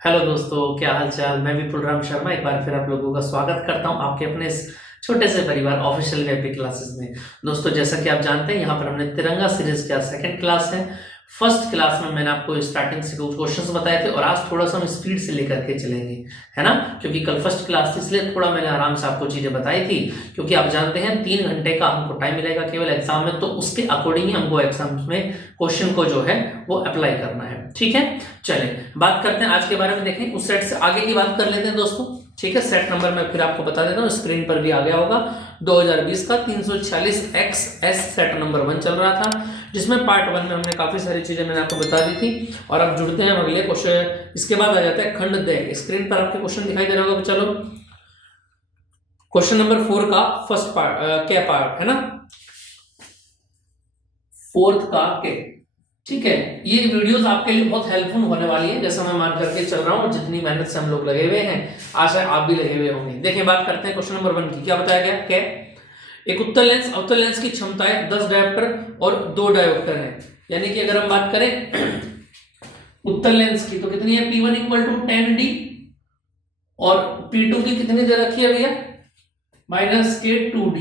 Hello दोस्तों, क्या हाल चाल। मैं विपुल राम शर्मा एक बार फिर आप लोगों का स्वागत करता हूं आपके अपने इस छोटे से परिवार ऑफिशियल वेब क्लासेस में। दोस्तों, जैसा कि आप जानते हैं, यहाँ पर हमने तिरंगा सीरीज का सेकंड क्लास है। फर्स्ट क्लास में मैंने आपको स्टार्टिंग से कुछ क्वेश्चंस बताए थे और आज थोड़ा सा हम स्पीड से लेकर के चलेंगे, है ना। क्योंकि कल फर्स्ट क्लास थी इसलिए थोड़ा मैंने आराम से आपको चीजें बताई थी। क्योंकि आप जानते हैं 3 घंटे का हमको टाइम मिलेगा केवल एग्जाम में, तो उसके अकॉर्डिंग ही हमको एग्जाम में क्वेश्चन को जो है वो अप्लाई करना है। ठीक है, चलिए बात करते हैं आज के बारे में। देखें उस सेट से आगे की बात कर लेते हैं दोस्तों। ठीक है, सेट नंबर मैं फिर आपको बता देता हूँ, स्क्रीन पर भी आ गया होगा। 2020 का 346XS सेट नंबर 1 चल रहा था, जिसमें पार्ट 1 में हमने काफी सारी चीजें मैंने आपको बता दी थी। और अब जुड़ते हैं अगले क्वेश्चन। इसके बाद आ जाता है खंड दे। स्क्रीन पर आपके क्वेश्चन दिखाई दे रहा होगा। चलो क्वेश्चन नंबर 4 का फर्स्ट पार्ट क्या पार्ट है ना, फोर्थ का के। ठीक है, ये वीडियोस आपके लिए बहुत हेल्पफुल होने वाली है, जैसा मैं मान करके चल रहा हूँ। जितनी मेहनत से हम लोग लगे हुए हैं, आशा है आप भी लगे हुए होंगे। देखिए बात करते हैं क्वेश्चन नंबर 1 की। क्या बताया गया? क्या एक उत्तल लेंस अवतल लेंस की क्षमताएं 10 डायोप्टर और 2 डायोप्टर है। यानी कि अगर हम बात करें उत्तल लेंस की तो कितनी है? P1 इक्वल टू 10D और P2 की कितनी दे रखी है भैया? -K2D।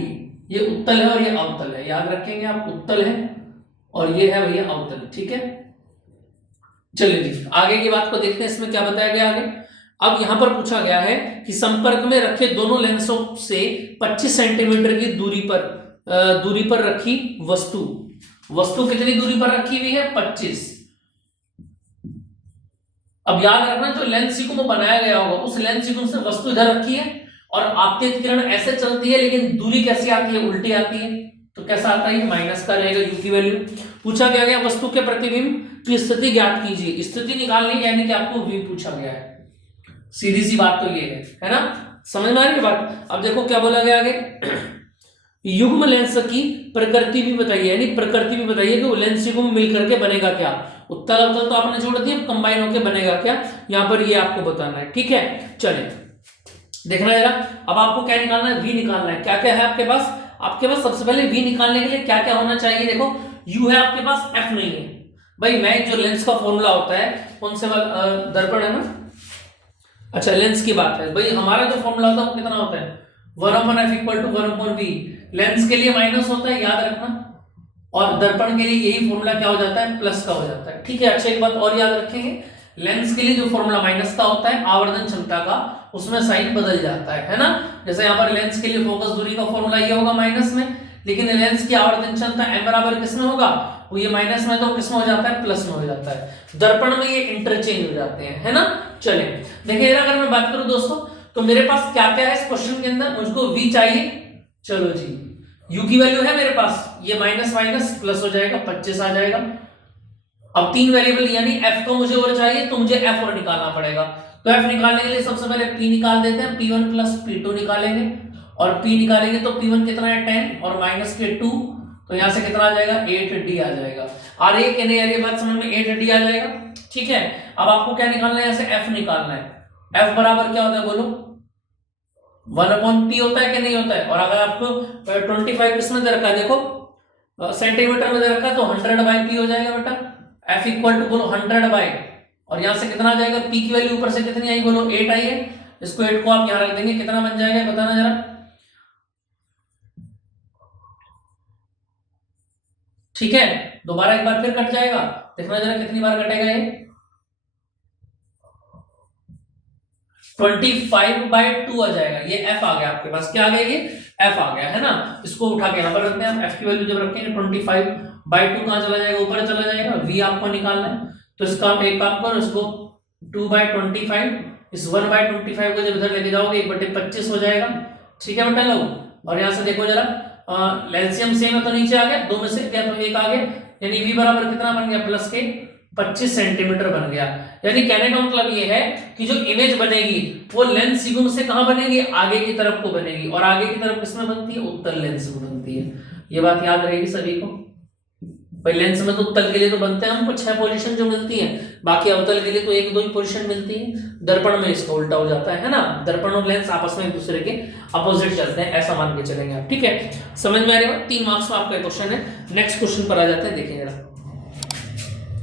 ये उत्तल है और ये अवतल है, याद रखेंगे आप। उत्तल है और ये है भैया अवतल। ठीक है, चलिए जी आगे की बात को देखते हैं। इसमें क्या बताया गया आगे। अब यहां पर पूछा गया है कि संपर्क में रखे दोनों लेंसों से 25 सेंटीमीटर की दूरी पर रखी वस्तु कितनी दूरी पर रखी हुई है? 25। अब याद रखना, जो लेंस सीक्वेंस बनाया गया होगा उस लेंस सीक्वेंस से वस्तु इधर रखी है और आपतित किरण ऐसे चलती है, लेकिन दूरी कैसी आती है? उल्टी आती है। तो कैसा आता है? माइनस का रहेगा यू की वैल्यू। पूछा गया वस्तु के प्रतिबिंब की स्थिति ज्ञात कीजिए। स्थिति निकालनी यानी कि आपको वी पूछा गया है। सीधी सी बात तो ये है ना। समझ में आ रही है बात? अब देखो क्या बोला गया आगे। युग्म लेंस की प्रकृति भी बताइए, यानी प्रकृति भी बताइए कि वो लेंस युग्म मिल करके बनेगा क्या। उत्तल अवतल तो आपने छोड़ दिया, कंबाइन होकर बनेगा क्या, यहां पर ये आपको बताना है। ठीक है, चलिए देखना जरा। अब आपको क्या निकालना है? वी निकालना है। क्या क्या है आपके पास? आपके पास सबसे पहले वी निकालने के लिए क्या क्या होना चाहिए? देखो यू है आपके पास, एफ नहीं है भाई। मैं जो लेंस का फॉर्मूला होता है कौन से दर्पण है ना, अच्छा लेंस की बात है भाई। हमारा जो फॉर्मूला होता है वो कितना होता है? 1/f equal to 1/v। Lens के लिए माइनस होता है, याद रखना। और दर्पण के लिए यही फॉर्मूला क्या हो जाता है? प्लस का हो जाता है। ठीक है, अच्छा एक बात और याद रखेंगे, लेंस के लिए जो फॉर्मूला माइनस का होता है आवर्धन क्षमता का, उसमें साइन बदल जाता है ना। जैसे यहाँ पर लेंस के लिए फोकस दूरी का फॉर्मूला ये होगा माइनस में, लेकिन लेंस की आवर्धन क्षमता m बराबर किसमें होगा? वो ये माइनस में तो किसमें हो जाता है? प्लस में हो जाता है। दर्पण में ये इंटरचेंज हो जाते हैं, है ना। चलिए देखिए, अगर मैं बात करूं दोस्तों तो मेरे पास क्या क्या है इस क्वेश्चन के अंदर। मुझको v चाहिए, चलो जी u की वैल्यू है मेरे पास, ये माइनस माइनस प्लस हो जाएगा, 25 आ जाएगा। अब 3 वेरिएबल यानी f को मुझे और चाहिए, तो मुझे f और निकालना पड़ेगा। तो f निकालने के लिए सबसे पहले p निकाल देते हैं। P1 प्लस P2 निकालेंगे और p निकालेंगे तो P1 कितना है? 10 और माइनस के 2, तो यहां से कितना आ जाएगा? 8D आ जाएगा। आ रही है कि नहीं? ये बात समझ में? 8D आ जाएगा। ठीक है, अब आपको क्या निकालना है? ऐसे f निकालना है। f बराबर क्या होता है बोलो? 1/p होता है कि नहीं होता है? और अगर आपको 25 किसमें दे रखा है? देखो सेंटीमीटर में दे रखा है, तो 100/p हो जाएगा बेटा। f इक्वल टू बोलो 100/, और यहां से कितना आ जाएगा? p की वैल्यू ऊपर से कितनी आई बोलो? 8 आई है। इसको 8 को आप यहां रख देंगे, कितना बन जाएगा बताना जरा। ठीक है, दोबारा एक बार फिर कट जाएगा, देखना जरा कितनी बार कटेगा ये। 25/2 आ जाएगा। ये f आ गया आपके पास। क्या आ गया? ये f आ गया, है ना। इसको उठा के यहां पर रखते हैं हम। f की वैल्यू जब रखेंगे 25/2 कहां चला जाएगा? ऊपर चला जाएगा। v आपको निकालना है, तो इसका आप एक काम करो, इसको 2/25, इस 1/25 को जब इधर लेके जाओगे 1/25 हो जाएगा। ठीक है बेटा लोग, और यहां से देखो जरा, लेंसियम सेम है तो नीचे आ गया, दो में से क्या तो एक आ गया, यानी v बराबर कितना बन गया? प्लस के 25 सेंटीमीटर बन गया। यानी कहने का मतलब ये है कि जो इमेज बनेगी वो लेंस सिगुम से कहां बनेगी? आगे की तरफ को बनेगी, और आगे की तरफ किसमें बनती है? उत्तल लेंस में बनती है। ये बात याद रहेगी सभी को भाई। लेंस में तो उत्तल के लिए तो बनते हैं हमको 6 पोजीशन जो मिलती हैं, बाकी अवतल के लिए तो 1-2 ही पोजीशन मिलती है। दर्पण में इसका उल्टा हो जाता है ना। दर्पण और लेंस आपस में एक दूसरे के अपोजिट चलते हैं, ऐसा मान के चलेंगे आप। ठीक है, समझ में आ रही है? 3 मार्क्स में आपका क्वेश्चन है। नेक्स्ट क्वेश्चन पर आ जाते हैं, देखिए जरा।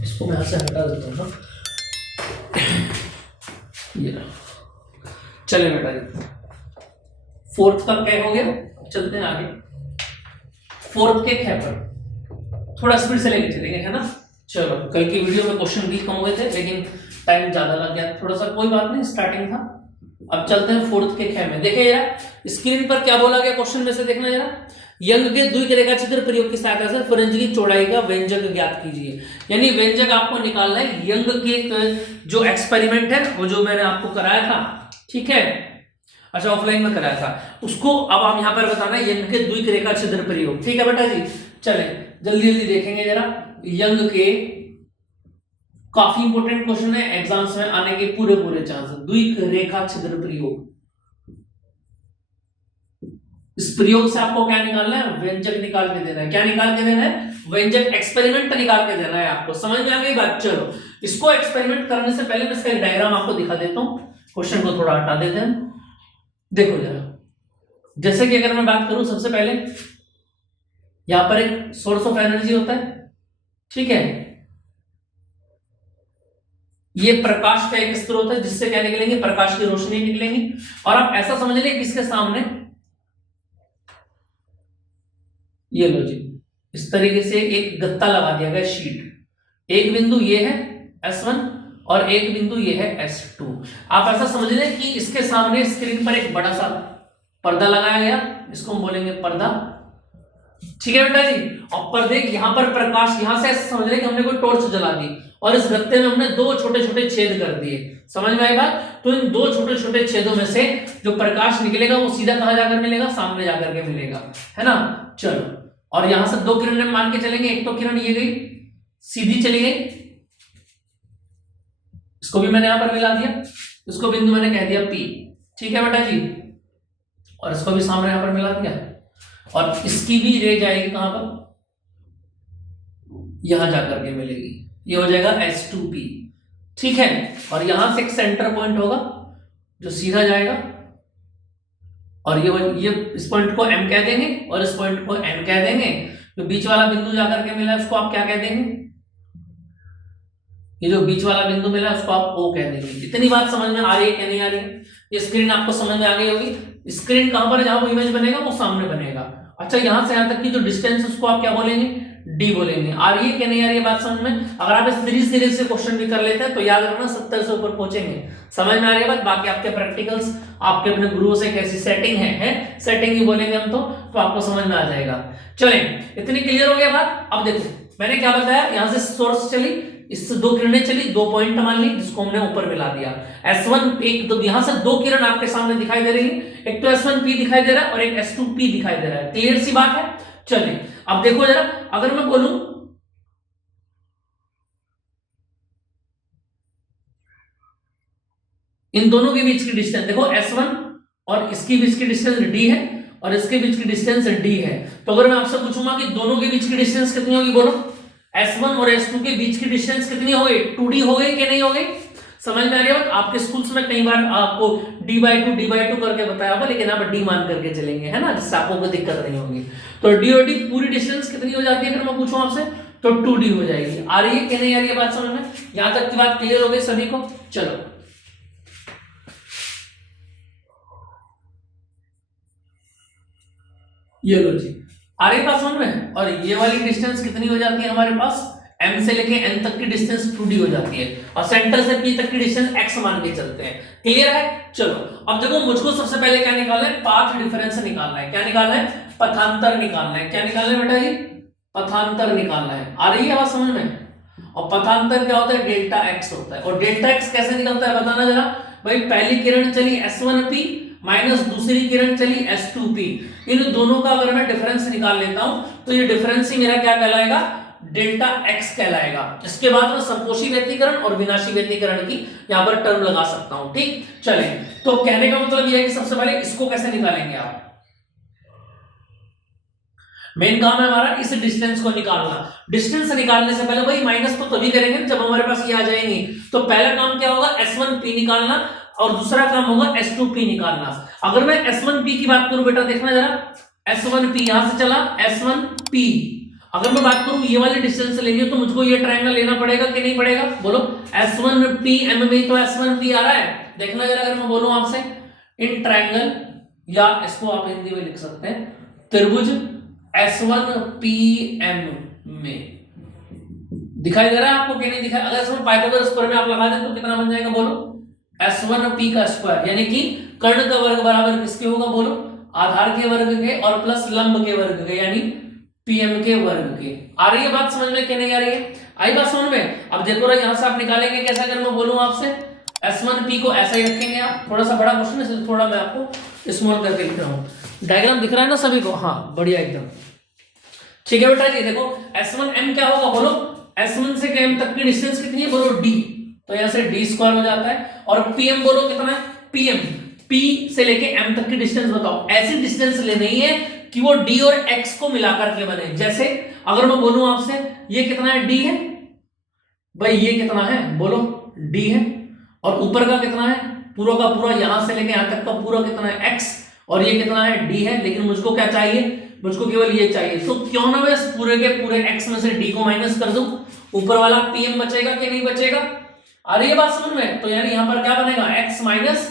इसको मैं यहां से हटा देता हूं। ये चले बेटा जी, फोर्थ का क्या हो गया, चलते हैं आगे। फोर्थ के खे पर थोड़ा स्पीड से लेके चलेंगे, है ना। चलो, कल की वीडियो में क्वेश्चन भी कम हुए थे लेकिन टाइम ज्यादा लग गया थोड़ा सा, कोई बात नहीं, स्टार्टिंग था। अब चलते हैं फोर्थ के खे में। देखिए यार, स्क्रीन पर क्या बोला गया क्वेश्चन में से, देखना जरा। यंग के द्विक रेखाचित्र प्रयोग की सहायता से फ्रेंच की चौड़ाई का व्यंजक ज्ञात कीजिए। यानी व्यंजक आपको निकालना है। यंग के जो एक्सपेरिमेंट है वो जो मैंने आपको कराया था, ठीक है, अच्छा ऑफलाइन में कराया था, उसको अब आप यहाँ पर बताना है यंग के द्विक रेखा छिद्र प्रयोग। ठीक है बेटा जी, चले जल्दी जल्दी देखेंगे जरा। यंग के काफी इंपोर्टेंट क्वेश्चन है, एग्जाम्स में आने के पूरे पूरे चांस। द्विक रेखा छिद्र प्रयोग, इस प्रयोग से आपको क्या निकालना है, व्यंजक निकाल के देना है। क्या निकाल के देना है, व्यंजक एक्सपेरिमेंट निकाल के देना है आपको। समझ में आ गई बात। चलो, इसको एक्सपेरिमेंट करने से पहले मैं इसका डायग्राम आपको दिखा देता हूं। क्वेश्चन को थोड़ा हटा देते हैं। देखो जरा, जैसे कि अगर मैं बात करूं, सबसे पहले यहां पर एक सोर्स ऑफ एनर्जी होता है, ठीक है, ये प्रकाश का एक स्रोत है जिससे क्या निकलेंगे, प्रकाश की रोशनी निकलेंगी। और आप ऐसा समझ लें कि इसके सामने ये लो जी, इस तरीके से एक गत्ता लगा दिया गया, शीट। एक बिंदु ये है S1 और एक बिंदु ये है S2। आप ऐसा समझ लें कि इसके सामने स्क्रीन पर एक बड़ा सा पर्दा लगाया गया, इसको हम बोलेंगे पर्दा, ठीक है बेटा जी। और पर्दे यहां पर प्रकाश, यहां से ऐसा समझ लें कि हमने कोई टॉर्च जला दी और इस गत्ते में हमने दो छोटे छोटे छेद कर दिए। समझ में आई बात। तो इन दो छोटे छोटे छेदों में से जो प्रकाश निकलेगा वो सीधा कहां जाकर मिलेगा, सामने जाकर के मिलेगा, है ना। चलो, और यहां से दो किरणें मान के चलेंगे। एक तो किरण ये गई, सीधी चली गई, इसको भी मैंने यहां पर मिला दिया, इसको बिंदु मैंने कह दिया P, ठीक है बेटा जी। और इसको भी सामने यहां पर मिला दिया, और इसकी भी रे जाएगी कहां पर, यहां जाकर के मिलेगी, ये हो जाएगा S2P, ठीक है। और यहां से एक सेंटर पॉइंट होगा जो सीधा जाएगा, और ये इस पॉइंट को M कह देंगे और इस पॉइंट को N कह देंगे। जो बीच वाला बिंदु जाकर के मिला है उसको आप क्या कह देंगे, ये जो बीच वाला बिंदु मिला है उसको आप O कह देंगे। इतनी बात समझ में आ रही है कि नहीं आ रही है? ये स्क्रीन आपको समझ में आ गई होगी। स्क्रीन कहां पर है, जहां वो इमेज बनेगा वो सामने बनेगा। अच्छा, यहां से यहां तक की जो डिस्टेंस उसको आप क्या बोलेंगे, D बोलेंगे। आ रही है कि नहीं आ रही है बात समझ में। अगर आप इस सीरीज से क्वेश्चन भी कर लेते हैं तो याद रखना 70 से ऊपर पहुंचेंगे। समझ में आ रही है बात। बाकी आपके प्रैक्टिकल्स आपके अपने गुरुओं से कैसी सेटिंग है सेटिंग ही बोलेंगे हम तो आपको समझ में आ जाएगा। चलें, इतनी क्लियर हो गया बात। अब देखो मैंने क्या बताया, यहां से सोर्स चली, इससे दो किरणें चली, दो पॉइंट मान ली जिसको हमने ऊपर मिला दिया। S1 एक, तो यहां से दो किरण आपके सामने दिखाई दे रही है, एक तो S1P दिखाई दे रहा है और एक S2P दिखाई दे रहा है। क्लियर सी बात है। चलिए अब देखो जरा, अगर मैं बोलूं इन दोनों के बीच की डिस्टेंस, देखो S1 और इसके बीच की डिस्टेंस D है और इसके बीच की डिस्टेंस D है। तो अगर मैं आपसे पूछूंगा कि दोनों के बीच की डिस्टेंस कितनी होगी, बोलो। S1 और S2 के बीच की डिस्टेंस कितनी हो गई, 2D हो गई कि नहीं हो गई। समझ में आ रही है। आपके स्कूल्स में कई बार आपको D/2 करके बताया होगा, लेकिन आप D मान करके चलेंगे, है ना, जिससे आपको कोई दिक्कत नहीं होगी। तो D और D पूरी डिस्टेंस कितनी हो जाती है, अगर मैं पूछूं आपसे तो 2D हो जाएगी। आ रही है कि नहीं आ रही है बात समझ में। यहां तक की बात क्लियर हो गई सभी को। चलो, ये लो जी, आ रही बात समझ में। और ये वाली डिस्टेंस कितनी हो जाती है हमारे पास, M से लेके N तक की डिस्टेंस 2D हो जाती है, और सेंटर से P तक की डिस्टेंस X मान के चलते हैं। क्लियर है। चलो अब देखो, मुझको सबसे पहले क्या निकालना है, पाथ डिफरेंस निकालना है। क्या निकालना है, पथांतर निकालना है। क्या निकालना है बेटा जी, पथांतर निकालना है। आ रही है बात समझ में। और पथांतर क्या होता है, डेल्टा X होता है। और डेल्टा X कैसे निकलता है बताना जरा। भाई पहली किरण चली S1P माइनस दूसरी किरण चली S2P, इन दोनों का अगर मैं डिफरेंस निकाल लेता हूं तो ये डिफरेंस ही मेरा क्या कहलाएगा, डेल्टा X कहलाएगा। इसके बाद मैं संपोषी व्यतिकरण और विनाशी व्यतिकरण की यहां पर टर्म लगा सकता हूं। ठीक, चलें। तो कहने का मतलब यह है कि सबसे पहले इसको कैसे निकालेंगे आप, मेन काम है हमारा इस डिस्टेंस को निकालना। डिस्टेंस निकालने से पहले भाई माइनस तो तभी करेंगे जब हमारे पास ये आ जाएंगे। तो पहला काम क्या होगा, S1P निकालना, और दूसरा काम होगा S2P निकालना। अगर मैं S1P की बात करूं बेटा, देखना जरा, S1P यहां से चला S1P, अगर मैं बात करूं ये वाले डिस्टेंस लेंगे तो मुझको ये ट्रायंगल लेना पड़ेगा कि नहीं पड़ेगा, बोलो। S1PM में तो S1P आ रहा है, देखना जरा। अगर मैं बोलूं आपसे इन ट्रायंगल, या इसको आप हिंदी में लिख सकते हैं त्रिभुज S1PM में, दिखाई दे रहा है आपको कि नहीं दिखाई? अगर इसमें पाइथागोरस प्रमेय आप लगा दें तो कितना बन जाएगा, बोलो। S1P का स्क्वायर, यानी कि कर्ण का वर्ग बराबर किसके होगा, बोलो। आधार के वर्ग के और प्लस लंब के वर्ग के, यानी PM के वर्ग के। आ रही है बात समझ में कि नहीं आ रही है? आई बात समझ में? अब देखो रहा, यहां से आप निकालेंगे कैसा? अगर मैं बोलूं आपसे S1P को ऐसा ही रखेंगे आप, थोड़ा सा बड़ा क्वेश्चन है इसलिए थोड़ा मैं आपको स्मॉल करके लिख रहा हूं। डायग्राम दिख रहा है ना सभी को? हाँ, बढ़िया एकदम। ठीक है बेटा जी, देखो S1M क्या होगा, बोलो। S1 से M तक की डिस्टेंस कितनी है, बोलो D, तो यहां से D स्क्वायर हो जाता है। और PM बोलो कितना है, PM, P से लेके M तक की डिस्टेंस बताओ। ऐसी डिस्टेंस लेनी है कि वो D और X को मिलाकर के बने। जैसे अगर मैं बोलूं आपसे ये कितना है, D है भाई, ये कितना है, बोलो D है। और ऊपर का कितना है, पूरा का पूरा यहां से लेके यहां तक का पूरा कितना है, X, और ये कितना है, D है। लेकिन मुझको क्या चाहिए, मुझको केवल ये चाहिए। तो क्यों ना मैं इस पूरे के पूरे x में से d को माइनस कर दूं, ऊपर वाला pm बचेगा कि नहीं बचेगा? आ रही है बात समझ में? तो यानी यहां पर क्या बनेगा, x माइनस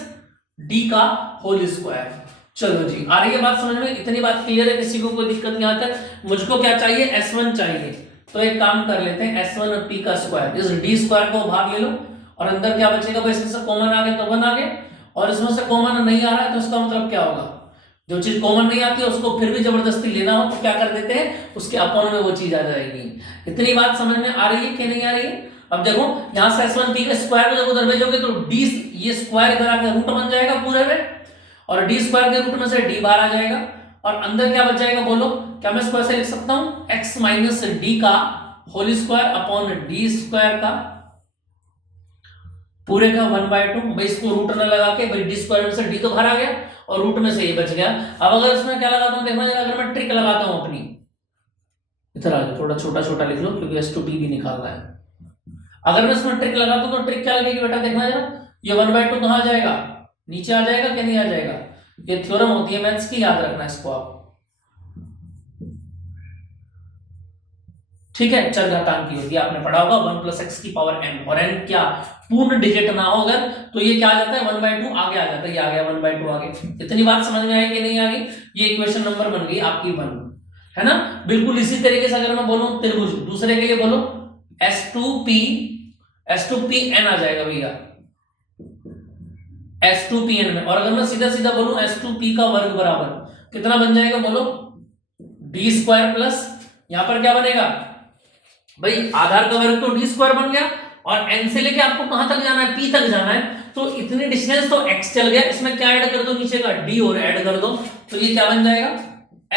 डी का होल स्क्वायर। चलो जी, आ रही है बात समझ में? इतनी बात क्लियर है, किसी को कोई दिक्कत नहीं आता? मुझको क्या चाहिए, S1 चाहिए। तो एक काम कर लेते हैं, S1P का स्क्वायर, इस d स्क्वायर को भाग ले लो, और अंदर क्या बचेगा भाई, इसमें से कॉमन आ गया तो 1 आ गया, और इसमें से कॉमन नहीं आ रहा है तो इसका मतलब क्या होगा, जो चीज कॉमन नहीं आती है उसको फिर भी जबरदस्ती लेना हो तो क्या कर देते हैं, उसके अपॉन में वो चीज आ जाएगी। इतनी बात समझ में आ रही है कि नहीं आ रही है? अब देखो यहां से S1P का स्क्वायर को जब उधर भेजोगे तो d, ये स्क्वायर इधर आके रूट बन जाएगा पूरे में, और d स्क्वायर के रूट में से d बाहर आ जाएगा, और अंदर क्या बच जाएगा, बोलो। क्या मैं इसको ऐसे लिख सकता हूं, x माइनस डी का whole square upon D square का पूरे का 1/2। भाई इसको रूट न लगा के, भाई डी स्क्वायर में से डी तो बाहर आ गया और रूट में से ये बच गया। अब अगर इसमें क्या लगाता हूं, देखना जरा, अगर मैं ट्रिक लगाता हूं अपनी, इधर आ जाओ, थोड़ा छोटा छोटा लिख लो क्योंकि S2P भी निकालना है। अगर मैं इसमें ट्रिक लगाता हूं तो ट्रिक क्या लगेगी बेटा, देखना जरा, ये 1/2 कहां आ जाएगा, नीचे आ जाएगा कि नहीं आ जाएगा? ये थ्योरम होती है मैथ्स की, याद रखना इसको आप। ठीक है, चरघातांक की होती है, आपने पढ़ा होगा 1 + x की पावर n, और n क्या पूर्ण डिजिट ना हो अगर, तो ये क्या आ जाता है, 1/2 आगे आ जाता है, ये आ गया 1/2 आगे। इतनी बात समझ में आई कि नहीं आ गई? ये इक्वेशन नंबर बन गई आपकी 1, है ना। बिल्कुल इसी तरीके से अगर मैं बोलूं त्रिभुज, दूसरे के लिए बोलो S2Pn आ जाएगा भैया, S2Pn में। और अगर मैं सीधा सीधा बोलूं S2P का वर्ग बराबर कितना बन जाएगा, बोलो, d स्क्वायर प्लस यहां पर क्या बनेगा भाई, आधार का वर्ग तो d स्क्वायर बन गया, और n से लेके आपको कहां तक जाना है, p तक जाना है, तो इतनी डिस्टेंस तो x चल गया, इसमें क्या ऐड कर दो, नीचे का d और ऐड कर दो, तो ये क्या बन जाएगा,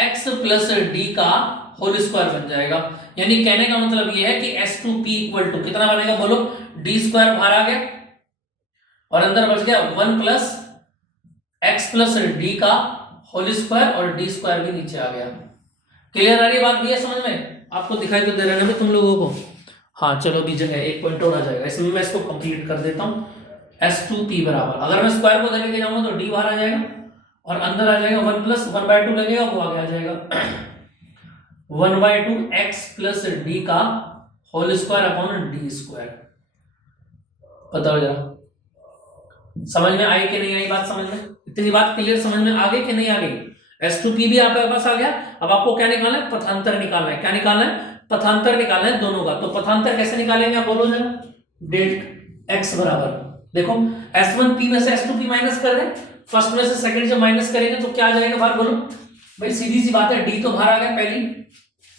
x प्लस d का होल स्क्वायर बन जाएगा। यानी कहने का मतलब ये है कि S2P इक्वल टू कितना बनेगा, बोलो, d स्क्वायर बाहर आ गया और अंदर बच गया 1 प्लस x प्लस d का होल स्क्वायर, और d स्क्वायर भी नीचे आ गया। क्लियर आ रही है बात भैया समझ में? आपको दिखाई तो दे रहा है ना तुम लोगों को? हाँ चलो, अभी जगह एक पॉइंट और आ जाएगा, इसमें मैं इसको कंप्लीट कर देता हूँ। S2P बराबर, अगर मैं स्क्वायर को लेके जाऊंगा तो d बाहर आ जाएगा, और अंदर आ जाएगा 1 प्लस 1/2 लगेगा, वो आगे आ जाएगा 1/2 x प्लस d का whole square upon d square. बताओ जरा, समझ में आई कि नहीं आई बात समझ में? इतनी बात क्लियर समझ में आ गई कि नहीं आ गई? S2P भी आपके पास आ गया। अब आपको क्या निकालना है, पथांतर निकालना है। क्या निकालना है, पथांतर निकालना है दोनों का। तो पथांतर कैसे निकालेंगे आप बोलो जरा, डेल्ट x बराबर, देखो S1P में से S2P माइनस कर रहे हैं, फर्स्ट में से सेकंड जब माइनस करेंगे तो क्या आ जाएगा बाहर, बोलो भाई, सीधी सी बात है, d तो बाहर आ गया पहली,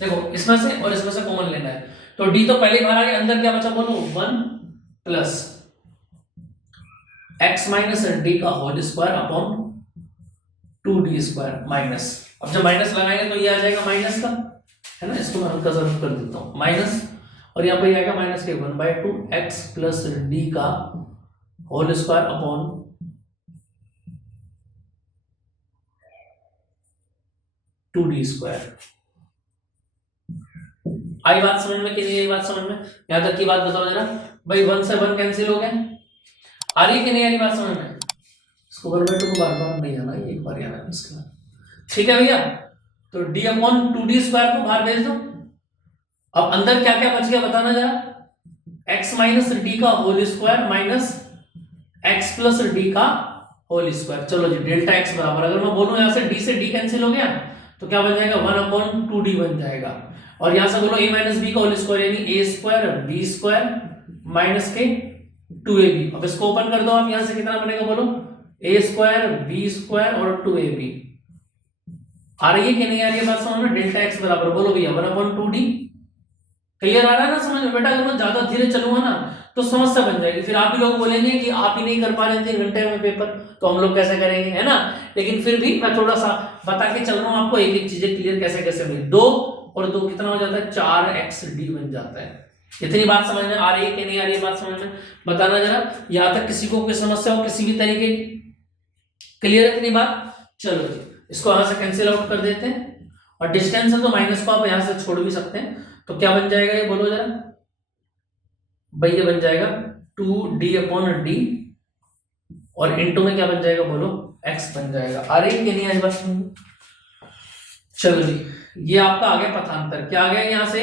देखो इसमें से और इसमें से कॉमन लेना है, तो d तो पहले बाहर आ गया, अंदर क्या बचा, बोलो 1 प्लस x माइनस d का whole square upon 2d square minus. अब जब माइनस लगाएंगे तो ये आ जाएगा माइनस का, है ना, इसको मैं हल्का सा रफ कर देता हूं, माइनस, और यहाँ पे आएगा माइनस के 1/2 x प्लस d का whole square upon 2d square. आई बात समझ में कि नहीं आई बात समझ में? यहां तक की बात बताओ जरा भाई, 1 से 1 कैंसिल हो गए, आ रही कि नहीं आ रही बात समझ में? इसको 1/2 को बार बार नहीं आना, एक बार आना है इसके बाद, ठीक है भैया। तो d अपॉन 2d स्क्वायर को बाहर भेज दो, अब अंदर क्या क्या बच गया बताना जरा, x माइनस डी का whole square minus x plus D का होल स्क्वायर। चलो जी डेल्टा x बराबर, अगर मैं बोलूं यहां से d से d कैंसिल हो गया तो क्या बन जाएगा 1/2d बन जाएगा, और यहां से बोलो a माइनस बी का होल स्क्वायर यानी a square B square minus के 2ab। अब इसको ओपन कर दो आप, यहां से कितना बनेगा बोलो, a स्क्वायर बी स्क्वायर और 2ab। आ रही है कि नहीं आ रही है बात समझ में? डेल्टा x बराबर बोलो भैया 1/2d। क्लियर आ रहा है ना समझ में बेटा? अगर मैं ज्यादा धीरे चलूंगा ना तो समस्या बन जाएगी, फिर आप ही लोग बोलेंगे कि आप ही नहीं कर पा रहे 3 घंटे में पेपर, तो हम लोग कैसे करेंगे, है ना? लेकिन फिर भी मैं थोड़ा सा बता के चल रहा हूं आपको, एक एक चीजें क्लियर कैसे कैसे हुई। 2 और 2 कितना हो जाता है 4xd बन जाता है। इतनी बात समझ में आ रही है कि नहीं आ रही है बात समझ में? बताना जरा, यहां तक किसी को कोई समस्या हो किसी भी तरीके की? क्लियर है इतनी बात? चलो जी इसको यहां से कैंसिल आउट कर देते हैं, और डिस्टेंस है तो माइनस को आप यहां से छोड़ भी सकते हैं, तो क्या बन जाएगा ये बोलो जरा भाई, ये बन जाएगा 2d/d और इनटू में क्या बन जाएगा बोलो, x बन जाएगा। आ रही है कि नहीं आज बात? चलो जी ये आपका आ गया पथांतर, क्या आ गया यहां से,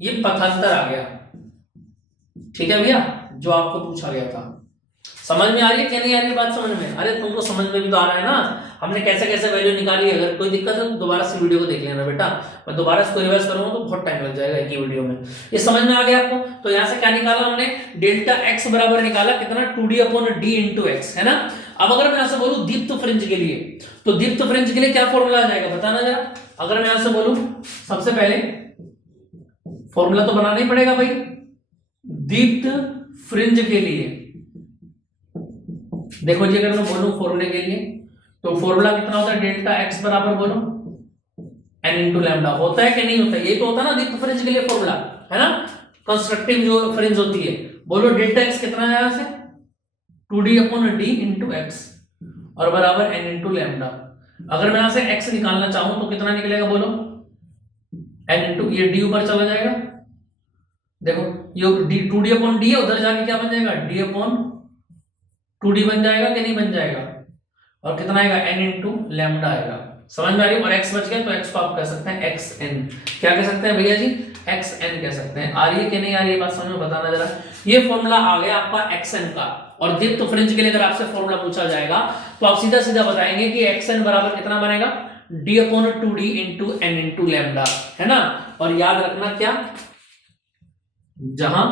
ये पथांतर आ गया, ठीक है भैया, जो आपको पूछा गया था। समझ में आ रही है कि नहीं आ रही है बात समझ में? अरे तुमको समझ में भी तो आ रहा है ना, हमने कैसे कैसे वैल्यू निकाली। अगर कोई दिक्कत है तो दोबारा से वीडियो को देख लेना बेटा, मैं दोबारा इसको रिवाइज करूंगा तो बहुत टाइम लग जाएगा एक ही वीडियो में। ये समझ में आ गया आपको? तो यहां से क्या निकाला हमने, डेल्टा x बराबर निकाला कितना 2d/d इंटू एक्स, है ना? अब अगर मैं यहां से बोलूं दीप्त फ्रिंज के लिए, तो दीप्त फ्रिंज के लिए क्या फॉर्मूला आ जाएगा बताना जरा। अगर मैं यहां से बोलूं सबसे पहले फॉर्मूला तो बनाना ही पड़ेगा भाई, दीप्त फ्रिंज के लिए देखो जी, अगर मैं बोलूं फॉर्मूले के लिए तो फॉर्मूला कितना होता है, डेल्टा x बराबर बोलो n इंटू लैम्डा। होता है कि नहीं होता? ये तो होता है ना दीप्त फ्रिंज के लिए फॉर्मूला, है ना? कंस्ट्रक्टिव जो फ्रिंज होती है, बोलो डेल्टा x कितना है यहां से 2d/d इंटू एक्स और बराबर n इंटू लैम्डा। अगर मैं यहां से x निकालना चाहूं तो कितना निकलेगा बोलो, n इंटू ये d ऊपर चला जाएगा, देखो ये 2d/d है, उधर जाके क्या बन जाएगा d/2d बन जाएगा कि नहीं बन जाएगा, और कितना आएगा n इंटू लैम्डा आएगा। समझ में आ रही है? और x बच गया तो x को आप कह सकते हैं xn। क्या कह सकते हैं भैया जी? xn कह सकते हैं। आ रही है कि नहीं आ रही है बात समझ में? बताना जरा। ये फॉर्मूला आ गया आपका xn का, और दीप्त फ्रिंज के लिए अगर आपसे फॉर्मूला पूछा जाएगा तो आप सीधा सीधा बताएंगे कि xn बराबर कितना बनेगा d/2d into n into lambda, है ना? और याद रखना क्या, जहां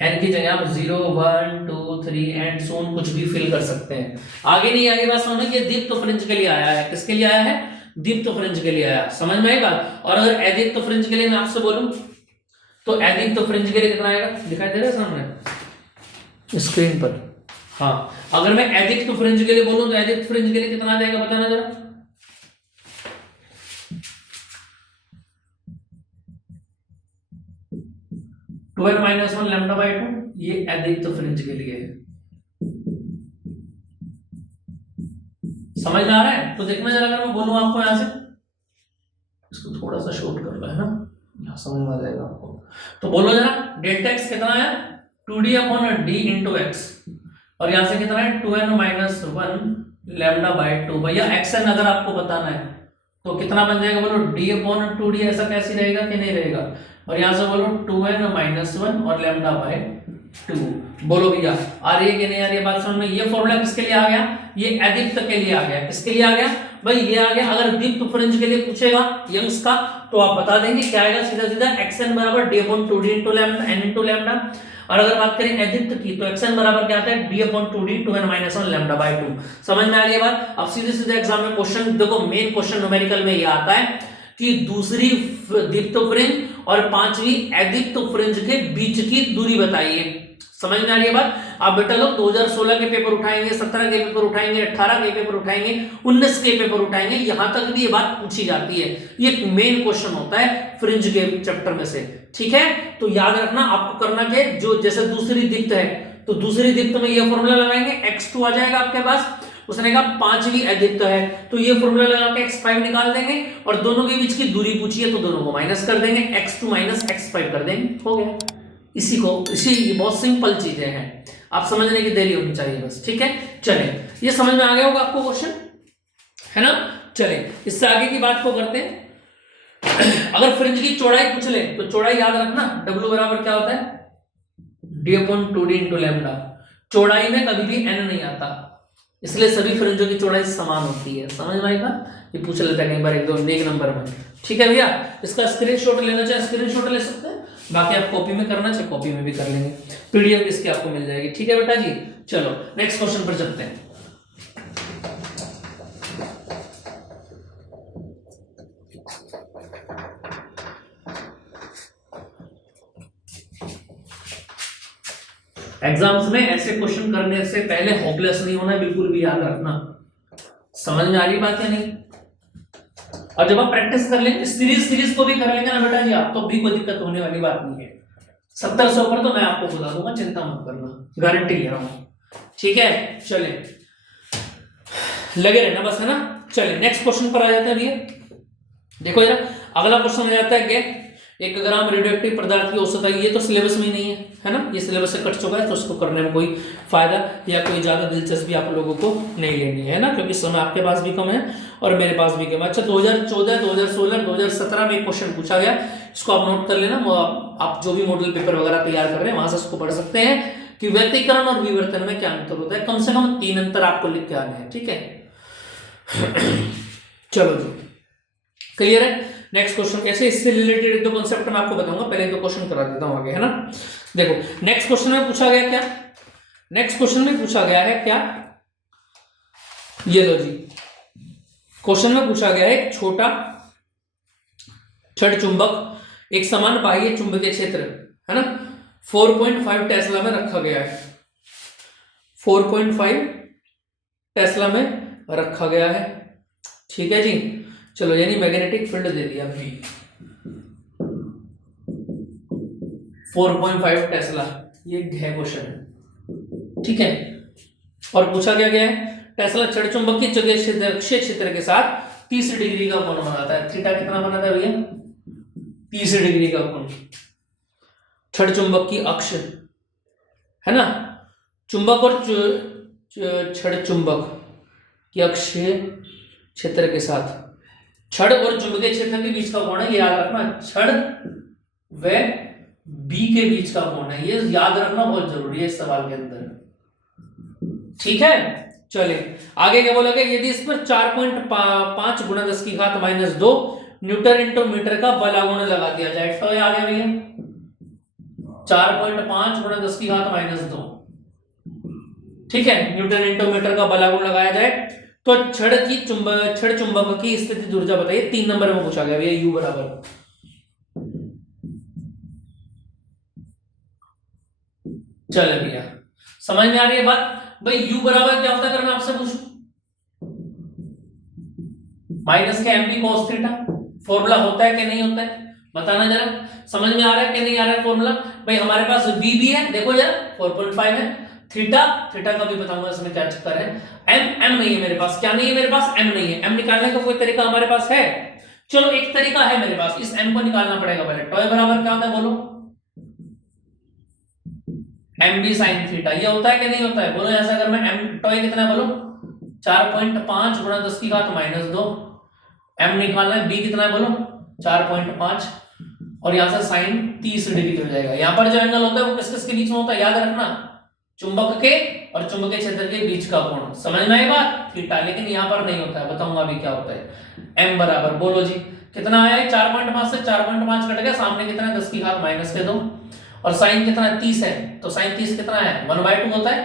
n की जगह आप 0 1 2 3 एंड सो ऑन कुछ भी फिल कर सकते हैं। आगे नहीं आगे बात समझ में? दीप्त फ्रिंज के लिए आया है, किसके लिए आया है? दीप्त फ्रिंज के लिए आया। समझ में आएगा? और अगर अदीप्त फ्रिंज के लिए मैं आपसे बोलूं तो अदीप्त फ्रिंज के लिए कितना आएगा, दिखाई दे रहा है सामने स्क्रीन पर? हाँ, अगर मैं अदीप्त फ्रिंज के लिए बोलूं तो अदीप्त फ्रिंज के लिए कितना आ जाएगा बताना जरा। ट्वेल्व माइनस 1 लैम्डा बाई 2, ये अदीप्त फ्रिंज के लिए है। समझ में आ रहा है? तो देखना जरा, अगर मैं बोलूं आपको यहां से, इसको थोड़ा सा शॉर्ट कर लो, है ना, यहां समझ में आ जाएगा आपको। तो बोलो जरा डेल्टा x कितना है 2d/d इंटू एक्स, और यहां से कितना है 2n माइनस 1 लैम्डा बाई 2। भैया xn अगर आपको बताना है तो कितना बन जाएगा बोलो, d/2d। ऐसा कैसे रहेगा कि नहीं रहेगा? और यहां से बोलो 2n माइनस 1 और लैम्डा बाई 2। बोलो भैया आ रही है कि नहीं आ रही है बात समझ में? ये फॉर्मूला किसके लिए आ गया? ये अदीप्त के लिए आ गया। किसके लिए आ गया भाई? ये आ गया। अगर दीप्त फ्रिंज के लिए पूछेगा यंग्स का तो आप बता देंगे क्या आएगा, सीधा सीधा xn बराबर d/2d into lambda n into lambda. और अगर बात करें अदीप्त की तो xn बराबर क्या आता है d/2d 2n minus 1 lambda by 2। समझ में आ रही है बात? अब सीधे सीधे एग्जाम में क्वेश्चन देखो, मेन क्वेश्चन न्यूमेरिकल में ये आता है कि दूसरी दीप्त फ्रिंज और पांचवी अदीप्त फ्रिंज के बीच की दूरी बताइए। समझ में आ रही है बात? आप बेटा लोग 2016 के पेपर उठाएंगे, 17 के पेपर उठाएंगे, 18 के पेपर उठाएंगे, 19 के पेपर उठाएंगे, यहां तक भी ये बात पूछी जाती है। ये एक मेन क्वेश्चन होता है फ्रिंज के चैप्टर में से, ठीक है? तो याद रखना आपको करना क्या, जो जैसे दूसरी दीप्त है तो दूसरी दीप्त में ये फॉर्मूला लगाएंगे, x2 आ जाएगा आपके पास। उसने कहा पांचवी अदीप्त है तो ये फॉर्मूला लगा के x5 निकाल देंगे, और दोनों के बीच की दूरी पूछी है तो दोनों को माइनस कर देंगे, x2 माइनस x5 कर देंगे, हो गया। इसी बहुत सिंपल चीजें हैं, आप समझने की देरी होनी चाहिए बस, ठीक है? चले, ये समझ में आ गया होगा आपको क्वेश्चन, है ना? चले इससे आगे की बात को करते हैं। अगर फ्रिंज की चौड़ाई पूछ ले तो चौड़ाई याद रखना, W बराबर क्या होता है, d/2d इंटू लैम्डा। चौड़ाई में कभी भी n नहीं आता, इसलिए सभी फ्रिंजों की चौड़ाई समान होती है। समझ में आएगा, ये पूछ लेता है कई बार एक नंबर में। ठीक है भैया, इसका स्क्रीनशॉट लेना चाहे स्क्रीनशॉट ले सकते हैं, बाकी आप कॉपी में करना चाहे कॉपी में भी कर लेंगे, पीडीएफ इसकी आपको मिल जाएगी। ठीक है बेटा जी, चलो नेक्स्ट क्वेश्चन पर चलते हैं। एग्जाम्स में ऐसे क्वेश्चन करने से पहले होपलेस नहीं होना, बिल्कुल भी याद रखना। समझ में आ रही बात या नहीं? और जब आप प्रैक्टिस कर लेंगे, सीरीज को भी कर लेंगे ना बेटा जी आप, तो भी कोई दिक्कत होने वाली बात नहीं है। 70 से ऊपर तो मैं आपको बता दूंगा, चिंता मत करना, गारंटी ले रहा हूं। ठीक है, चले लगे रहना बस, है ना। चलिए नेक्स्ट क्वेश्चन पर आ जाते हैं भैया। देखो यार, अगला क्वेश्चन आ जाता है कि 1 ग्राम रेडियोएक्टिव पदार्थ की औसत आयु, ये तो सिलेबस में नहीं है ना, ये सिलेबस से कट चुका है, तो उसको करने में कोई फायदा या कोई ज्यादा दिलचस्पी आप लोगों को नहीं लेनी है ना, क्योंकि समय आपके पास भी कम है और मेरे पास भी कम है। अच्छा, 2014, 2016, 2017 में एक क्वेश्चन पूछा गया, इसको आप नोट कर लेना। आप जो भी मॉडल पेपर वगैरह तैयार कर रहे हैं वहां से इसको पढ़ सकते हैं कि व्यतिकरण और विवर्तन में क्या अंतर होता है। कम से कम 3 अंतर आपको लिख के आने हैं। ठीक है, चलो जी, क्लियर है। नेक्स्ट क्वेश्चन कैसे, इससे रिलेटेड एक दो कॉन्सेप्ट मैं आपको बताऊंगा, पहले दो क्वेश्चन करा देता हूं आगे, है ना। देखो नेक्स्ट क्वेश्चन में पूछा गया क्या, नेक्स्ट क्वेश्चन में पूछा गया है क्या, ये लो जी, क्वेश्चन में पूछा गया है एक छोटा छड़ चुंबक एक समान बाह्य चुंबकीय क्षेत्र, है ना, 4.5 टेस्ला में रखा गया है, 4.5 टेस्ला में रखा गया है। ठीक है जी, चलो, यानी मैग्नेटिक फील्ड दे दिया भाई 4.5 टेस्ला, ये है क्वेश्चन। ठीक है, और पूछा क्या गया है, टेस्ला छड़ चुंबक की चुंबकीय क्षेत्र के साथ 30 डिग्री का कोण बनाता है। थीटा कितना बनाता है भैया, 30 डिग्री का कोण। छड़ चुंबक की अक्ष, है ना, चुंबक और छड़ चुंबक की अक्षीय क्षेत्र के साथ, छड़ और चुंबकीय क्षेत्र के बीच का कोण है, ये याद रखना, छड़ व बी के बीच का कोण है, ये याद रखना बहुत जरूरी है इस सवाल के अंदर। ठीक है, चलिए आगे क्या बोला गया, यदि इस पर 4.5 × 10⁻² न्यूटन इंटू मीटर का बलागुण लगा दिया जाए, तो ये आ गया भैया 4.5 × 10⁻²। ठीक है, न्यूटन इंटू मीटर का बलागुण लगाया जाए तो छड़ चुंबक की स्थिति ऊर्जा बताइए। 3 नंबर में पूछा गया भैया, U बराबर, चल भैया समझ में आ रही है बात भाई। U बराबर क्या होता है, अगर मैं आपसे पूछूं, माइनस के mb cos थीटा, फॉर्मूला होता है कि नहीं होता है, बताना जरा, समझ में आ रहा है कि नहीं आ रहा है फॉर्मूला भाई। हमारे पास b भी है, देखो यार 4.5 है, थीटा का भी बताऊंगा इसमें क्या चक्कर है, m नहीं है मेरे पास, क्या नहीं है मेरे पास, m नहीं है। m निकालने का कोई तरीका हमारे पास है, चलो एक तरीका है मेरे पास, इस m को निकालना पड़ेगा पहले। टॉय बराबर क्या होता है बोलो, mb sin थीटा, ये होता है कि नहीं होता है, बोलो ऐसा। अगर मैं m टॉय कितना है बोलो, 4.5 × 10⁻², m निकालना है, b कितना है बोलो 4.5, और यहां से साइन 30 डिग्री हो जाएगा। यहां पर जो एंगल होता है वो किस किस के बीच में होता है, याद रखना, चुंबक के और चुंबकीय क्षेत्र के बीच का कोण, समझ में आई बात, थीटा। लेकिन यहां पर नहीं होता है, बताऊंगा अभी क्या होता है। m बराबर बोलो जी कितना आया है, 4.5 से 4.5 कट गया, सामने कितना है 10⁻², और साइन कितना है 30 है, तो साइन 30 कितना है 1/2 होता है,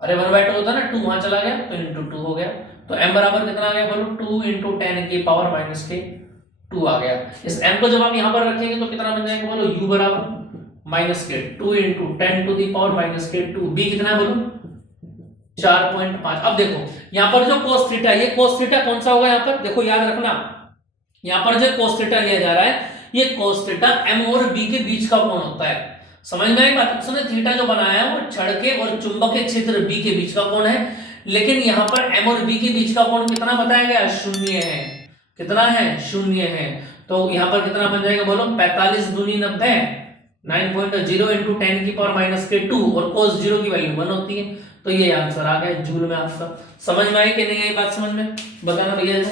अरे 1/2 होता है ना, 2 वहां चला गया तो इंटू 2 हो गया, तो m बराबर कितना आ गया बोलो 2 × 10⁻²² आ गया। इस m को जब आप यहां पर रखेंगे तो कितना बन जाएगा बोलो, u बराबर -2 × 10⁻², b कितना है बोलो 4.5। अब देखो यहां पर जो cos थीटा, ये cos थीटा कौन सा होगा, यहां पर देखो याद रखना, यहां पर जो cos थीटा लिया जा रहा है, ये cos थीटा m और b के बीच का कोण होता है, समझ में आई बात। उसने थीटा जो बनाया है वो छड़ के और चुंबकीय क्षेत्र b के बीच का कोण है, लेकिन यहां पर m और b के बीच का कोण कितना बताया गया, 0 है। कितना है, 0 है, तो यहां पर कितना बन जाएगा बोलो 45 दूनी 90, 9.0 × 10⁻², और cos 0 की वैल्यू 1 होती है, तो ये आंसर आ गया जूल में आपका। समझ में आई कि नहीं आई बात, समझ में बताना भैया।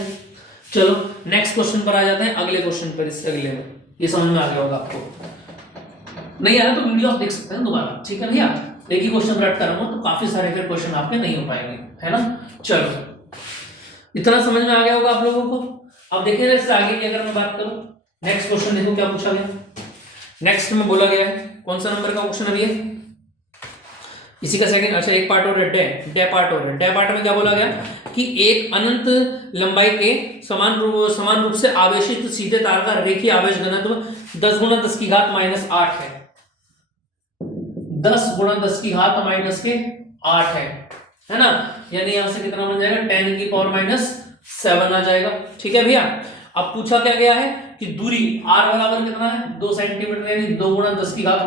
चलो नेक्स्ट क्वेश्चन पर आ जाते हैं, अगले क्वेश्चन पर, इससे अगले में। ये समझ में आ गया होगा आपको, नहीं आया तो वीडियो आप देख सकते हैं दोबारा, ठीक है भैया। एक ही क्वेश्चन रट करूंगा तो काफी सारे फिर क्वेश्चन आपके नहीं हो पाएंगे, है ना। चलो इतना समझ में आ गया होगा आप लोगों को। अब देखिए इससे आगे की अगर मैं बात करूं, नेक्स्ट क्वेश्चन देखो क्या पूछा गया। नेक्स्ट में बोला गया है, कौन सा नंबर का क्वेश्चन अभी है, इसी का सेकंड, अच्छा एक पार्ट और है, डे पार्ट और है। डे पार्ट में क्या बोला गया कि एक अनंत लंबाई के समान रूप से आवेशित सीधे तार का रेखीय आवेश घनत्व 10 गुणा 10 की घात -8 है। 10 गुणा 10 की घात -8 है ना। यानी यहां से कितना बन जाएगा, 10 की पावर -7 आ जाएगा, ठीक है भैया। अब पूछा क्या गया है कि दूरी r बराबर कितना है, 2 सेंटीमीटर, यानी 2 गुणा 10 की घात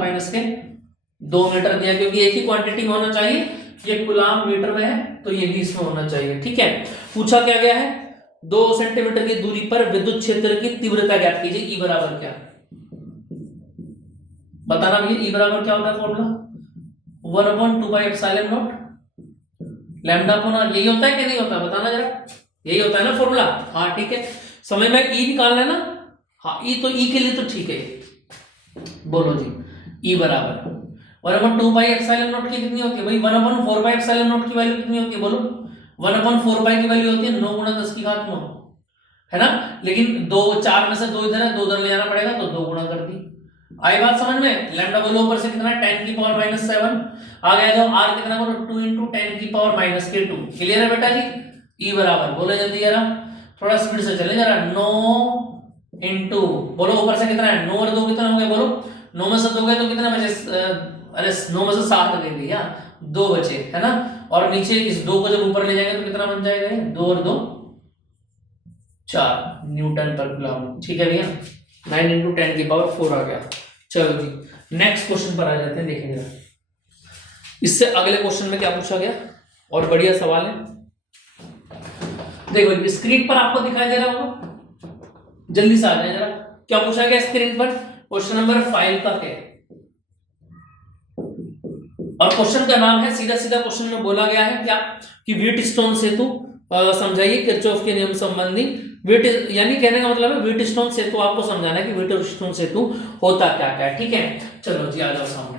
-2 मीटर दिया, क्योंकि एक ही क्वांटिटी में होना चाहिए, ये कूलम मीटर में है तो ये भी इसमें होना चाहिए, ठीक है। पूछा क्या गया है, 2 सेंटीमीटर की दूरी पर विद्युत क्षेत्र की तीव्रता ज्ञात कीजिए। ई बराबर क्या, बताना भैया। ई बराबर क्या होता है फॉर्मूला, 1/2πε0 लैम्डा अपॉन r, यही होता है कि नहीं होता, बताना जरा। यही होता है ना फॉर्मूला, हाँ ठीक है। समझ में ई निकालना है ना, हाँ ई तो ई के लिए तो ठीक है। बोलो जी, ई बराबर 1/2πε0 की कितनी होती है भाई, 1/4πε0 की वैल्यू कितनी होती है, बोलो। 1/4π की वैल्यू होती है 9 गुणा 10 की घात 9, है ना। लेकिन 2 4 में से 2 इधर है, 2 उधर ले जाना पड़ेगा, तो 2 गुणा कर दी। आई बात समझ में। लैम्डा बोलो ऊपर से कितना, 10 की पावर -7 आ गया। जो r कितना बोलो, 2 × 10 की पावर -2। क्लियर है बेटा जी। ई बराबर बोलो जल्दी जरा, थोड़ा स्पीड से चले जरा, 9 इंटू बोलो ऊपर से कितना है, 9 और 2 कितना हो गया बोलो, 9 में से 2 गए तो कितना बचे, अरे 9 में से 7 गए भैया, 2 बचे, है ना। और नीचे इस 2 को जब ऊपर ले जाएंगे तो कितना बन जाएगा, 2 और 2 4 न्यूटन पर कूलम, ठीक है भैया। 9 × 10 की पावर 4 आ गया। चलो जी नेक्स्ट क्वेश्चन पर आ जाते हैं, देखेंगे इससे अगले क्वेश्चन में क्या पूछा गया, और बढ़िया सवाल है। देखो स्क्रीन पर आपको दिखाई दे रहा होगा, जल्दी से आ जाए जरा। क्या पूछा गया स्क्रीन पर, क्वेश्चन नंबर 5 का है, और क्वेश्चन का नाम है, सीधा सीधा क्वेश्चन में बोला गया है क्या कि व्हीटस्टोन सेतु समझाइए किरचॉफ के नियम संबंधी। यानी कहने का मतलब है व्हीटस्टोन सेतु आपको समझाना है कि व्हीटस्टोन सेतु होता क्या क्या है, ठीक है। चलो जी आ जाओ सामने।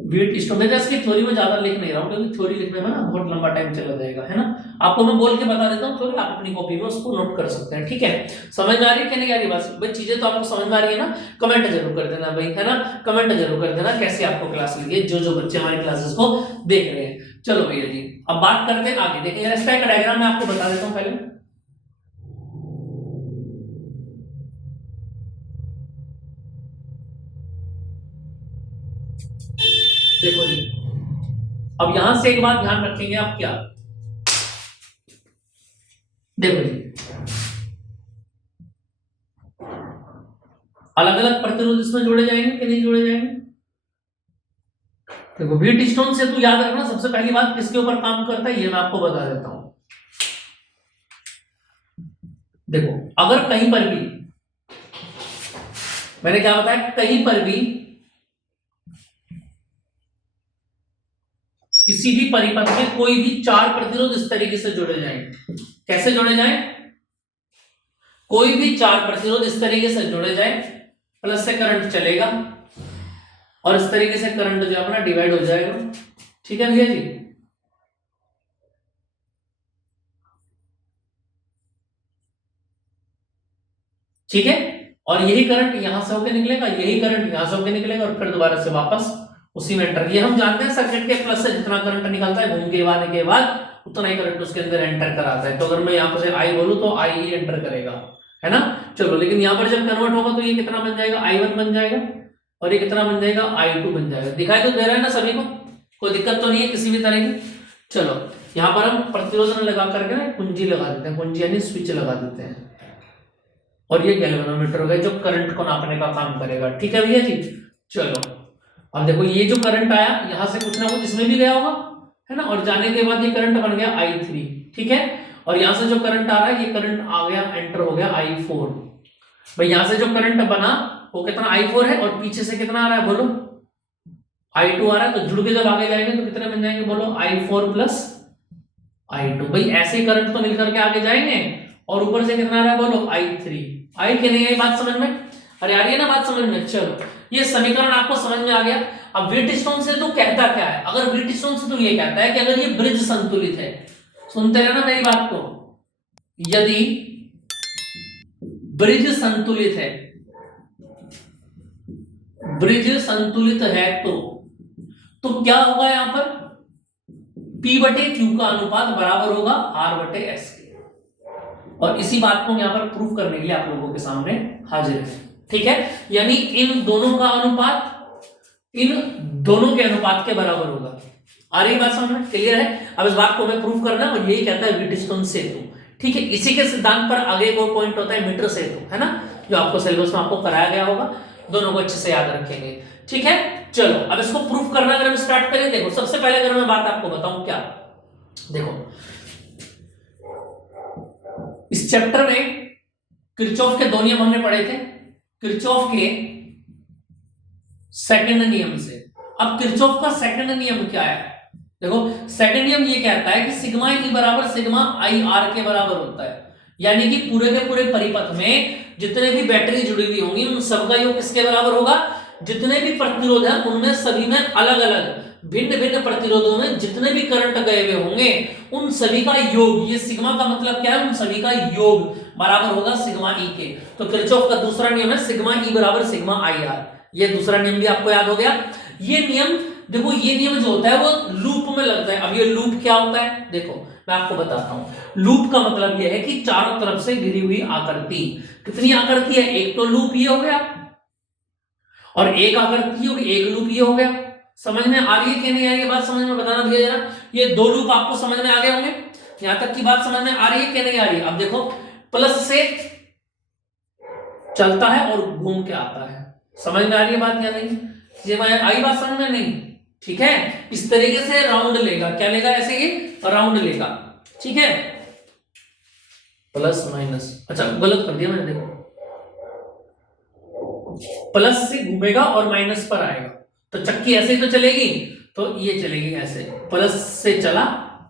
व्हीटस्टोन में इसकी थ्योरी में ज्यादा लिख नहीं रहा हूं, क्योंकि थ्योरी लिखने में ना बहुत लंबा टाइम चला जाएगा, है ना। आपको मैं बोल के बता देता हूँ, थ्योरी आप अपनी कॉपी में उसको नोट कर सकते हैं, ठीक है। समझ में आ रही है कि नहीं आ रही बात भाई, चीजें तो आपको समझ में आ रही है ना। कमेंट जरूर कर देना भाई, है ना। कमेंट जरूर कर देना कैसे आपको क्लास लगी है, जो बच्चे हमारी क्लासेस को देख रहे हैं। चलो भैया जी अब बात करते हैं आगे। देखिए इस टाइप का डायग्राम मैं आपको बता देता हूँ पहले। देखो जी अब यहां से एक बात ध्यान रखेंगे आप, क्या देखो जी अलग अलग प्रतिरोध इसमें जोड़े जाएंगे कि नहीं जोड़े जाएंगे। देखो व्हीटस्टोन से तू याद रखना, सबसे पहली बात किसके ऊपर काम करता है ये मैं आपको बता देता हूं। देखो अगर कहीं पर भी, मैंने क्या बताया, कहीं पर भी किसी भी परिपथ में कोई भी 4 प्रतिरोध इस तरीके से जोड़े जाएं, कैसे जोड़े जाएं, कोई भी 4 प्रतिरोध इस तरीके से जोड़े जाएं, प्लस से करंट चलेगा और इस तरीके से करंट जो अपना डिवाइड हो जाएगा, ठीक है भैया जी। ठीक है, और यही करंट यहां से होकर निकलेगा, यही करंट यहां से होकर निकलेगा और फिर दोबारा से वापस उसी में एंटर। ये हम जानते हैं सर्किट के प्लस से जितना करंट निकलता है घूम के आने के बाद उतना ही करंट उसके अंदर एंटर कराता है। तो अगर मैं यहाँ से आई बोलूं तो आई ही एंटर करेगा, है ना। चलो लेकिन यहाँ पर जब कन्वर्ट होगा तो ये कितना बन जाएगा, I1 बन जाएगा और ये कितना बन जाएगा, I2 बन जाएगा। दिखाई तो दे रहा है ना सभी को, कोई दिक्कत तो नहीं है किसी भी तरह की। चलो यहाँ पर हम प्रतिरोध लगा करके ना कुंजी लगा देते हैं, कुंजी यानी स्विच लगा देते हैं, और ये गैल्वेनोमीटर होगा जो करंट को नापने का काम करेगा, ठीक है भैया जी। चलो अब देखो ये जो करंट आया यहां से कुछ ना कुछ इसमें भी गया होगा, है ना, और जाने के बाद ये करंट बन गया I3, ठीक है। और यहां से जो करंट आ रहा है ये करंट आ गया एंटर हो गया I4। भाई यहां से जो करंट बना वो कितना I4 है और पीछे से कितना आ रहा है बोलो, I2 आ रहा है। तो जुड़ के जब आगे जाएंगे तो कितने बन जाएंगे बोलो, I4 प्लस I2। भाई ऐसे करंट तो मिलकर के आगे जाएंगे, और ऊपर से कितना आ रहा है बोलो I3। आई कि नहीं आई बात समझ में? अरे आ रही है ना बात समझ में? चलो ये समीकरण आपको समझ में आ गया। अब व्हीटस्टोन से तो कहता क्या है? अगर व्हीटस्टोन से तो ये कहता है कि अगर ये ब्रिज संतुलित है, सुनते रहना मेरी बात को, यदि ब्रिज संतुलित है, ब्रिज संतुलित है तो क्या होगा यहां पर? P बटे Q का अनुपात बराबर होगा R बटे S के। और इसी बात को हम यहां पर प्रूफ करने के लिए आप लोगों के सामने हाजिर है। ठीक है, यानी इन दोनों का अनुपात इन दोनों के अनुपात के बराबर होगा। आ रही बात समझ में? क्लियर है? अब इस बात को हमें प्रूफ करना, और यही कहता है व्हीटस्टोन सेतु। ठीक है, इसी के सिद्धांत पर आगे एक और पॉइंट होता है मीटर सेतु, है ना, जो आपको सिलेबस में आपको कराया गया होगा। दोनों को अच्छे से याद रखेंगे। ठीक है, चलो अब इसको प्रूफ करना अगर हम स्टार्ट करें, देखो सबसे पहले अगर मैं बात आपको बताऊं क्या, देखो इस चैप्टर में किरचॉफ के दो नियम हमने पढ़े थे, किरचॉफ के सेकंड नियम से। अब किरचॉफ का सेकंड नियम क्या है? देखो सेकंड नियम ये कहता है कि सिग्मा ई बराबर सिग्मा आई आर के बराबर होता है, यानी कि पूरे के पूरे परिपथ में जितने भी बैटरी जुड़ी हुई होंगी उन सबका योग किसके बराबर होगा? जितने भी प्रतिरोध हैं उनमें सभी में अलग अलग भिन्न भिन्न प्रतिरोधों में जितने भी करंट गए हुए होंगे उन सभी का योग, ये सिग्मा का मतलब क्या है? उन सभी का योग बराबर होगा सिग्मा ई के। तो किरचॉफ का दूसरा नियम है सिग्मा ई बराबर सिग्मा आई आर। ये दूसरा नियम भी आपको याद हो गया। ये नियम देखो, ये नियम जो होता है वो लूप में लगता है। अब ये लूप क्या होता है? देखो मैं आपको बताता हूं। लूप का मतलब यह है कि चारों तरफ से घिरी हुई आकृति। कितनी आकृति है? एक तो लूप ये हो गया, और एक आकृति होगी, एक लूप ये हो गया। समझ में आ रही है कि नहीं आ रही है बात? समझ में बताना भैया जरा। ये दो लूप आपको समझ में आ गए होंगे, यहां तक की बात समझ में आ रही है कि नहीं आ रही है? अब देखो प्लस से चलता है और घूम के आता है। समझ में आ रही है बात या नहीं? ये आई बात समझ में? नहीं, ठीक है। इस तरीके से राउंड लेगा, क्या लेगा? ऐसे ये राउंड लेगा, ठीक है। प्लस माइनस, अच्छा गलत कर दिया मैंने, देखो प्लस से घूमेगा और माइनस पर आएगा, तो चक्की ऐसे ही तो चलेगी, तो ये चलेगी ऐसे, प्लस से चला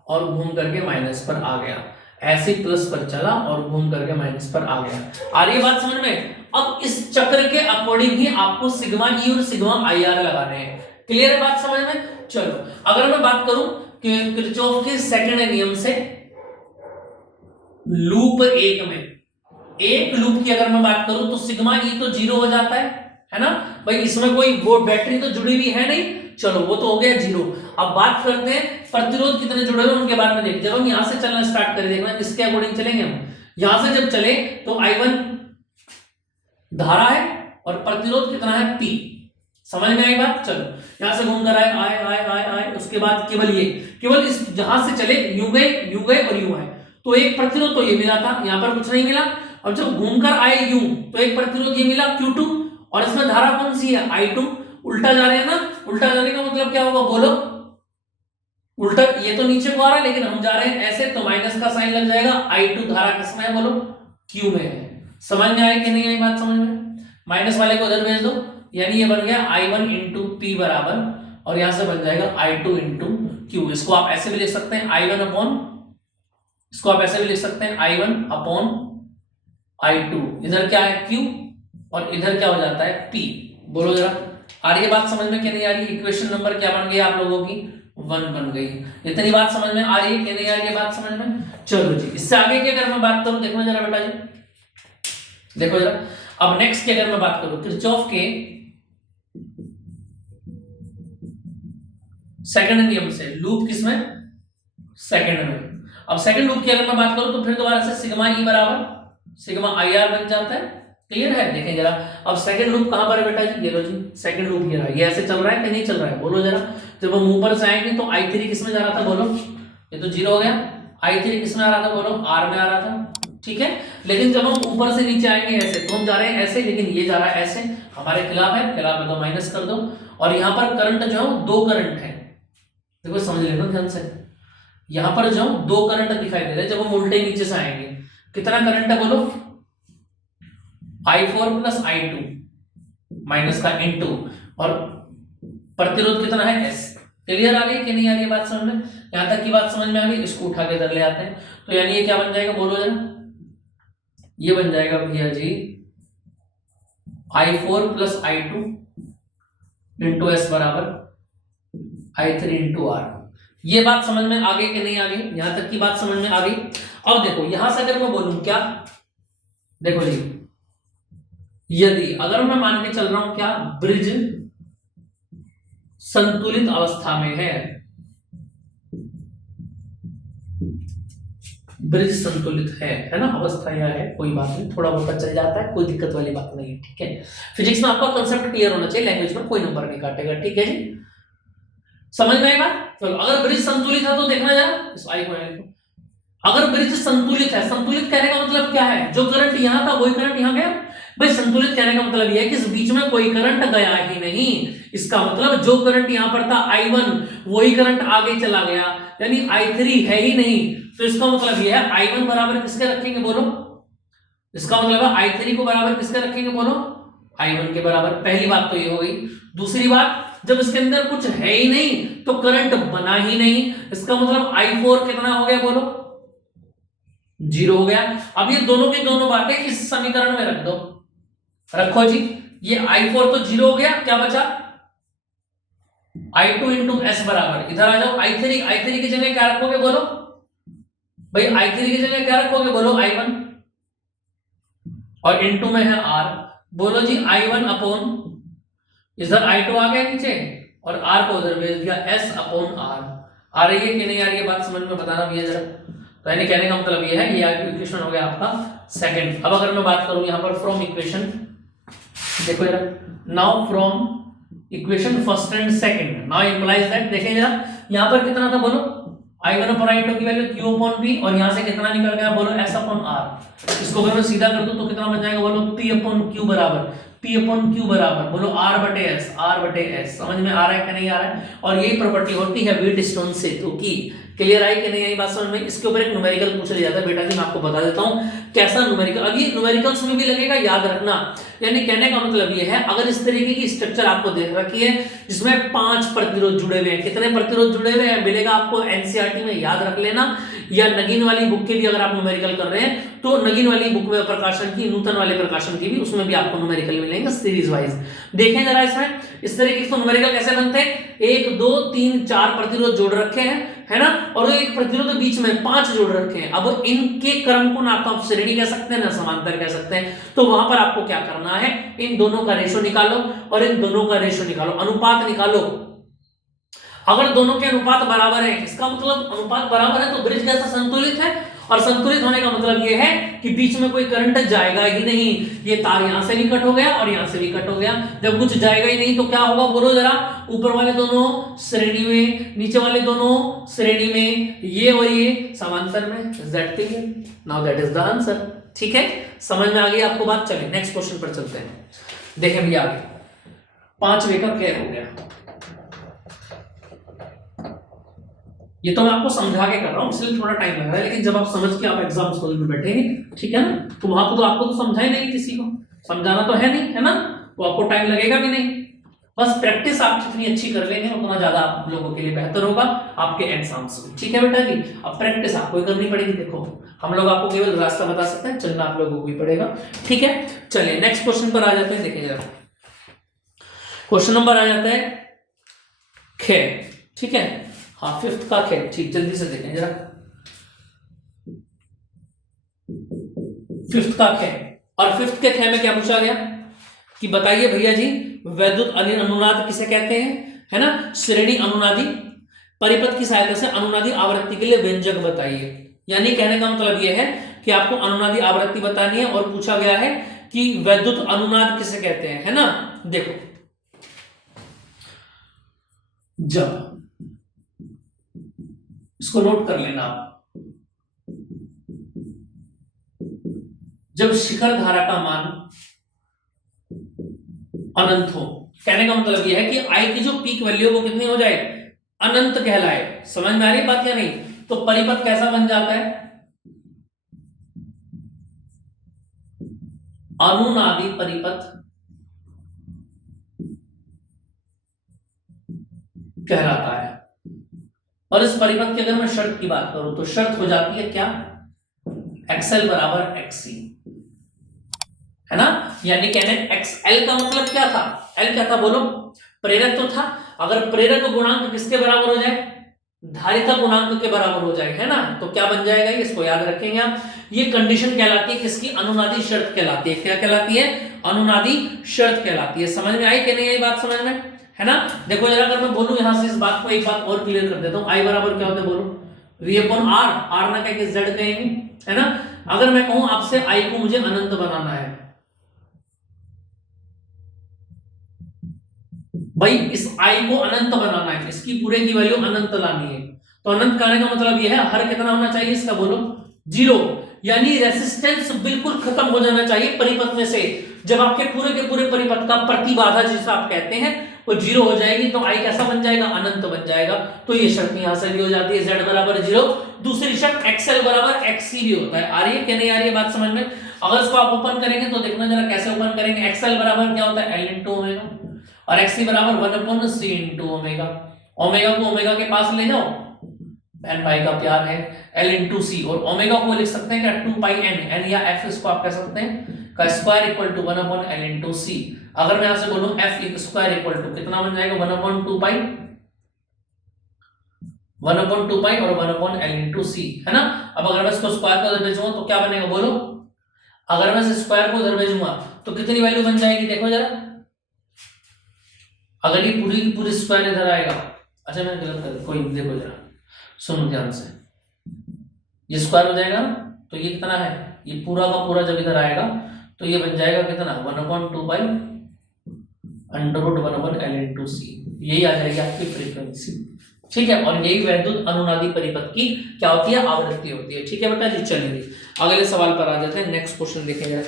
और घूम करके माइनस पर आ गया, ऐसे प्लस पर चला और घूम करके माइनस पर आ गया। आ रही है बात समझ में? अब इस चक्र के अकॉर्डिंग ही आपको सिग्मा ई और सिग्मा आई आर लगाने हैं। क्लियर है बात समझ में? चलो अगर मैं बात करूं कि किरचॉफ के सेकंड नियम से लूप एक में, एक लूप की अगर मैं बात करूं तो सिग्मा ई तो 0 हो जाता है ना भाई? इसमें कोई वो बैटरी तो जुड़ी हुई है नहीं, चलो वो तो हो गया 0। अब बात करते हैं प्रतिरोध कितने जुड़े हुए उनके बारे में। देखिए जब हम यहां से चलना स्टार्ट करें, देखना किसके अकॉर्डिंग चलेंगे हम। यहां से जब चले तो I1 धारा है और प्रतिरोध कितना है? P। समझ में आई बात? चलो यहां से घूम कर आए, उसके बाद केवल इस जहां से चले यूं गए और यूं आए, तो एक प्रतिरोध तो ये मिला था, यहां पर कुछ नहीं मिला। और जब घूमकर आए यूं तो एक प्रतिरोध ये मिला Q2, और इसमें धारा कौन सी है? I2। उल्टा जा रहे हैं ना, उल्टा जाने का मतलब क्या होगा बोलो? उल्टा, ये तो नीचे को आ रहा है लेकिन हम जा रहे हैं ऐसे, तो माइनस का साइन लग जाएगा। I2 धारा किसमें है बोलो? Q में है। समझ में आया कि नहीं आई बात? समझ में? माइनस वाले को उधर भेज दो, यानी ये बन गया I1 इंटू पी बराबर, और यहां से बन जाएगा I2 इंटू क्यू। इसको आप ऐसे भी लिख सकते हैं I1 अपॉन, इसको आप ऐसे भी लिख सकते हैं I1 अपॉन I2। इधर क्या है? Q, और इधर क्या हो जाता है? P। बोलो जरा, आ रही है बात समझ में कि नहीं आ रही? इक्वेशन नंबर क्या बन गई आप लोगों की? 1 बन गई। इतनी बात समझ में आ रही है कि नहीं आ रही है बात समझ में? चलो जी, इससे आगे की अगर मैं बात करूं, देखो जरा बेटा जी, देखो जरा। अब नेक्स्ट की अगर मैं बात करूं, किरचॉफ के सेकंड नियम से, लूप किसमें? सेकंड में। अब सेकंड लूप की अगर मैं बात करूं तो फिर दोबारा से सिग्मा ई बराबर सिग्मा आई आर बन जाता है। क्लियर है? देखें जरा, अब सेकंड लूप कहां पर है बेटा जी? ये लो जी, सेकंड लूप ये रहा। ये ऐसे चल रहा है कि नहीं चल रहा है? बोलो जरा। जब हम ऊपर से आएंगे तो I3 किसमें जा रहा था बोलो? ये तो 0 हो गया। I3 किसमें आ रहा था बोलो? R में आ रहा था, ठीक है। लेकिन जब हम ऊपर से नीचे आएंगे ऐसे, तो हम जा रहे हैं ऐसे, लेकिन ये जा रहा है ऐसे, हमारे खिलाफ है, खिलाफ है तो माइनस कर दो। और यहाँ पर करंट जो है दो करंट है, देखो समझ लेना ध्यान से। यहाँ पर जो दो करंट दिखाई दे रहे हैं, जब हम उल्टे नीचे से आएंगे, कितना करंट है बोलो? I4 प्लस I2 माइनस का इंटू, और प्रतिरोध कितना है? S। क्लियर आ गई कि नहीं आ रही बात समझ में? यहां तक की बात समझ में आ गई, इसको उठा के इधर ले आते हैं। तो यानी ये क्या बन जाएगा, बोलो जरा। ये बन जाएगा भैया जी I4 plus I2 into S बराबर I3 इंटू आर। ये बात समझ में आ गई कि नहीं आ गई? यहां तक की बात समझ में आ गई। अब देखो यहां से अगर मैं बोलूं क्या, देखो जी, यदि अगर मैं मान के चल रहा हूं क्या, ब्रिज संतुलित अवस्था में है, ब्रिज संतुलित है ना, अवस्था यह है, कोई बात नहीं, थोड़ा बहुत चल जाता है, कोई दिक्कत वाली बात नहीं है, ठीक है। फिजिक्स में आपका कंसेप्ट क्लियर होना चाहिए, लैंग्वेज में कोई नंबर नहीं काटेगा, ठीक है जी, समझ में आएगा। चलो अगर ब्रिज संतुलित है तो देखना जरा इस आई को, अगर ब्रिज संतुलित है, संतुलित कहने का मतलब क्या है, जो करंट यहां था वही करंट यहां गया। भाई संतुलित कहने का मतलब यह है कि इस बीच में कोई करंट गया ही नहीं, इसका मतलब जो करंट यहां पर था I1 वही करंट आगे चला गया, यानी I3 है ही नहीं। तो इसका मतलब यह है I1 बराबर किसके रखेंगे बोलो, इसका मतलब है I3 को बराबर किसके रखेंगे बोलो, I1 के बराबर। पहली बात तो ये हो गई। दूसरी बात, जब इसके अंदर कुछ है ही नहीं तो करंट बना ही नहीं, इसका मतलब I4 कितना हो गया बोलो, 0 हो गया। अब ये दोनों की दोनों बातें इस समीकरण में रख दो, रखो जी, ये I4 तो 0 हो गया, क्या बचा I2 इंटू एस बराबर, इधर आ जाओ I3 की जगह क्या रखोगे बोलो भाई, I3 की जगह क्या रखोगे बोलो, I1, और इंटू में है R, बोलो जी I1 अपॉन, इधर I2 आ गया नीचे और R को उधर भेज दिया, S अपॉन R। आ रही है कि नहीं आ रही है बात समझ में, बताना भैया जरा। तो यानी कहने का मतलब ये है कि ये इक्वेशन हो गया आपका सेकंड। अब अगर मैं बात करूं यहां पर फ्रॉम इक्वेशन, देखो जरा, now from equation first and second, now implies that, देखें जरा यहां पर कितना था बोलो, I1 अपॉन I2 की वैल्यू Q अपॉन P, और यहां से कितना निकल गया बोलो, S अपॉन R। इसको अगर मैं सीधा कर दूं तो कितना बन जाएगा बोलो, P अपॉन Q बराबर, P अपॉन Q बराबर बोलो R बटे S, R बटे S। समझ में आ रहा है कि नहीं आ रहा है? और यही प्रॉपर्टी होती है व्हीटस्टोन सेतु की। क्लियर आई कि नहीं आई बात समझ में? इसके ऊपर एक न्यूमेरिकल पूछा जाता है बेटा जी, मैं आपको बता देता हूं कैसा न्यूमेरिकल, अब ये न्यूमेरिकल्स में भी लगेगा, याद रखना। यानी कहने का मतलब ये है, अगर इस तरीके की स्ट्रक्चर आपको देख रखी है जिसमें 5 प्रतिरोध जुड़े हुए हैं, कितने प्रतिरोध जुड़े हुए हैं मिलेगा आपको एनसीईआरटी में, याद रख लेना। या नगीन वाली बुक के भी अगर आप न्यूमेरिकल कर रहे हैं तो नगीन वाली बुक में प्रकाशन की, नूतन वाले प्रकाशन की भी, उसमें भी आपको न्यूमेरिकल मिलेंगे सीरीज वाइज। देखें जरा इसमें इस तरीके से न्यूमेरिकल कैसे बनते हैं, 1 2 3 4 प्रतिरोध जोड़ रखे हैं, है ना, और एक प्रतिरोध बीच में 5 जोड़ रखे हैं। अब इनके क्रम को ना तो आप श्रेणी कह सकते हैं ना समांतर कह सकते हैं, तो वहां पर आपको क्या करना है, इन दोनों का रेशो निकालो और इन दोनों का रेशो निकालो, अनुपात निकालो। अगर दोनों के अनुपात बराबर है, इसका मतलब अनुपात बराबर है तो ब्रिज कैसा संतुलित है, और संतुलित होने का मतलब यह है कि बीच में कोई करंट जाएगा ही नहीं। ये तार यहां से भी कट हो गया और यहां से भी कट हो गया, जब कुछ जाएगा ही नहीं तो क्या होगा बोलो जरा, ऊपर वाले दोनों श्रेणी में, नीचे वाले दोनों श्रेणी में, ये और ये समांतर में। Is that clear? Now that is the answer. ठीक है, समझ में आ गई आपको बात? चलिए नेक्स्ट क्वेश्चन पर चलते हैं। देखें भैया आगे 5वें का क्या हो गया, ये तो मैं आपको समझा के कर रहा हूं इसलिए थोड़ा टाइम लग रहा है, लेकिन जब आप समझ के आप एग्जाम स्कूल में बैठेंगे, ठीक है ना, तो वहां पर तो आपको तो समझा ही नहीं, किसी को समझाना तो है नहीं, है ना, तो आपको टाइम लगेगा भी नहीं। बस प्रैक्टिस आप जितनी अच्छी कर लेंगे उतना ज्यादा आप लोगों के लिए बेहतर होगा आपके एग्जाम्स में। ठीक है बेटा जी, अब प्रैक्टिस आपको ही करनी पड़ेगी। देखो हम लोग आपको केवल रास्ता बता सकते हैं, चलना आप लोगों को ही पड़ेगा। ठीक है, चलिए नेक्स्ट क्वेश्चन पर आ जाते हैं। देखिए जरा क्वेश्चन नंबर आ जाता है खे, ठीक है, हाँ 5th का खे, ठीक जल्दी से देखें जरा 5th का खे। और 5th के खे में क्या पूछा गया कि बताइए भैया जी वैद्युत अनुनाद किसे कहते हैं, है ना, श्रेणी अनुनादी परिपथ की सहायता से अनुनादी आवृत्ति के लिए व्यंजक बताइए। यानी कहने का मतलब यह है कि आपको अनुनादी आवृत्ति बतानी है और पूछा गया है कि वैद्युत अनुनाद किसे कहते हैं, है ना। देखो जब, इसको नोट कर लेना आप, जब शिखर धारा का मान अनंत हो, कहने का मतलब यह है कि आई की जो पीक वैल्यू वो कितनी हो जाए, अनंत कहलाए। समझ में आ रही बात या नहीं? तो परिपथ कैसा बन जाता है, अनुनादी परिपथ कहलाता है। और इस परिपथ की अगर मैं शर्त की बात करूं तो शर्त हो जाती है क्या, एक्सएल बराबर एक्ससी, है ना। यानी कहने एक्सएल का मतलब क्या था, एल क्या था बोलो, प्रेरक तो था। अगर प्रेरक गुणांक किसके बराबर हो जाए, धारिता गुणांक के बराबर हो जाए, है ना, तो क्या बन जाएगा, इसको याद रखेंगे आप। ये कंडीशन कहलाती है किसकी, अनुनादी शर्त कहलाती है। क्या कहलाती है, अनुनादी शर्त कहलाती है। समझ में आई कि नहीं, ये बात समझ में, है ना। देखो जरा अगर मैं बोलूं यहां से इस बात को एक बात और क्लियर कर देता हूं, आई बराबर क्या होता है बोलो, वी अपॉन आर, आर ना कह के जेड कहेंगे, है ना। अगर मैं कहूं आपसे आई को मुझे अनंत बनाना है, भाई इस आई को अनंत बनाना है, इसकी पूरे की वैल्यू अनंत लानी है, तो अनंत करने का मतलब यह है हर कितना होना चाहिए इसका बोलो, 0। यानी रेसिस्टेंस बिल्कुल खत्म हो जाना चाहिए परिपथ में से। जब आपके पूरे के पूरे परिपथ का प्रतिबाधा जिसे आप कहते हैं वो 0 हो जाएगी तो आई कैसा बन जाएगा, अनंत बन जाएगा। तो ये शर्त यहां से भी हो जाती है, z बराबर 0। दूसरी शर्त xl बराबर xc भी होता है। आ रही है कि नहीं आ रही है बात समझ में। अगर इसको आप ओपन करेंगे तो देखना जरा कैसे ओपन करेंगे, xl बराबर क्या होता है, l इंटू ओमेगा, और xc बराबर 1 upon c into omega. Omega को ओमेगा के पास ले जाओ, एन भाई का प्यार है, l इंटू सी, और ओमेगा को लिख सकते हैं क्या, 2 पाई n, n या f इसको आप कह सकते हैं का square equal to 1 upon l into C. अगर मैं यहां से बोलूं f स्क्वायर इक्वल टू कितना बन जाएगा, 1 अपॉन 2 पाई, 1 अपॉन 2 पाई और 1 अपॉन l इंटू सी, है ना। अब अगर मैं इसको स्क्वायर को उधर भेजूंगा तो क्या बनेगा बोलो, अगर मैं इस स्क्वायर को उधर भेजूंगा तो कितनी वैल्यू बन जाएगी, देखो जरा। अगर ये पूरी स्क्वायर इधर आएगा, अच्छा मैंने गलत कर, कोई देखो जरा, सुनो ध्यान से, ये स्क्वायर हो जाएगा तो ये कितना है, ये पूरा का पूरा जब इधर आएगा तो ये बन जाएगा कितना, 1 upon 2 pi under root 1 upon l into C, यही आ जाएगी आपकी फ्रीक्वेंसी, ठीक है। और यही वैद्युत अनुनादी परिपथ की क्या होती है, आवृत्ति होती है, ठीक है बेटा जी। चलिए अगले सवाल पर आ जाते हैं, नेक्स्ट क्वेश्चन देखेंगे,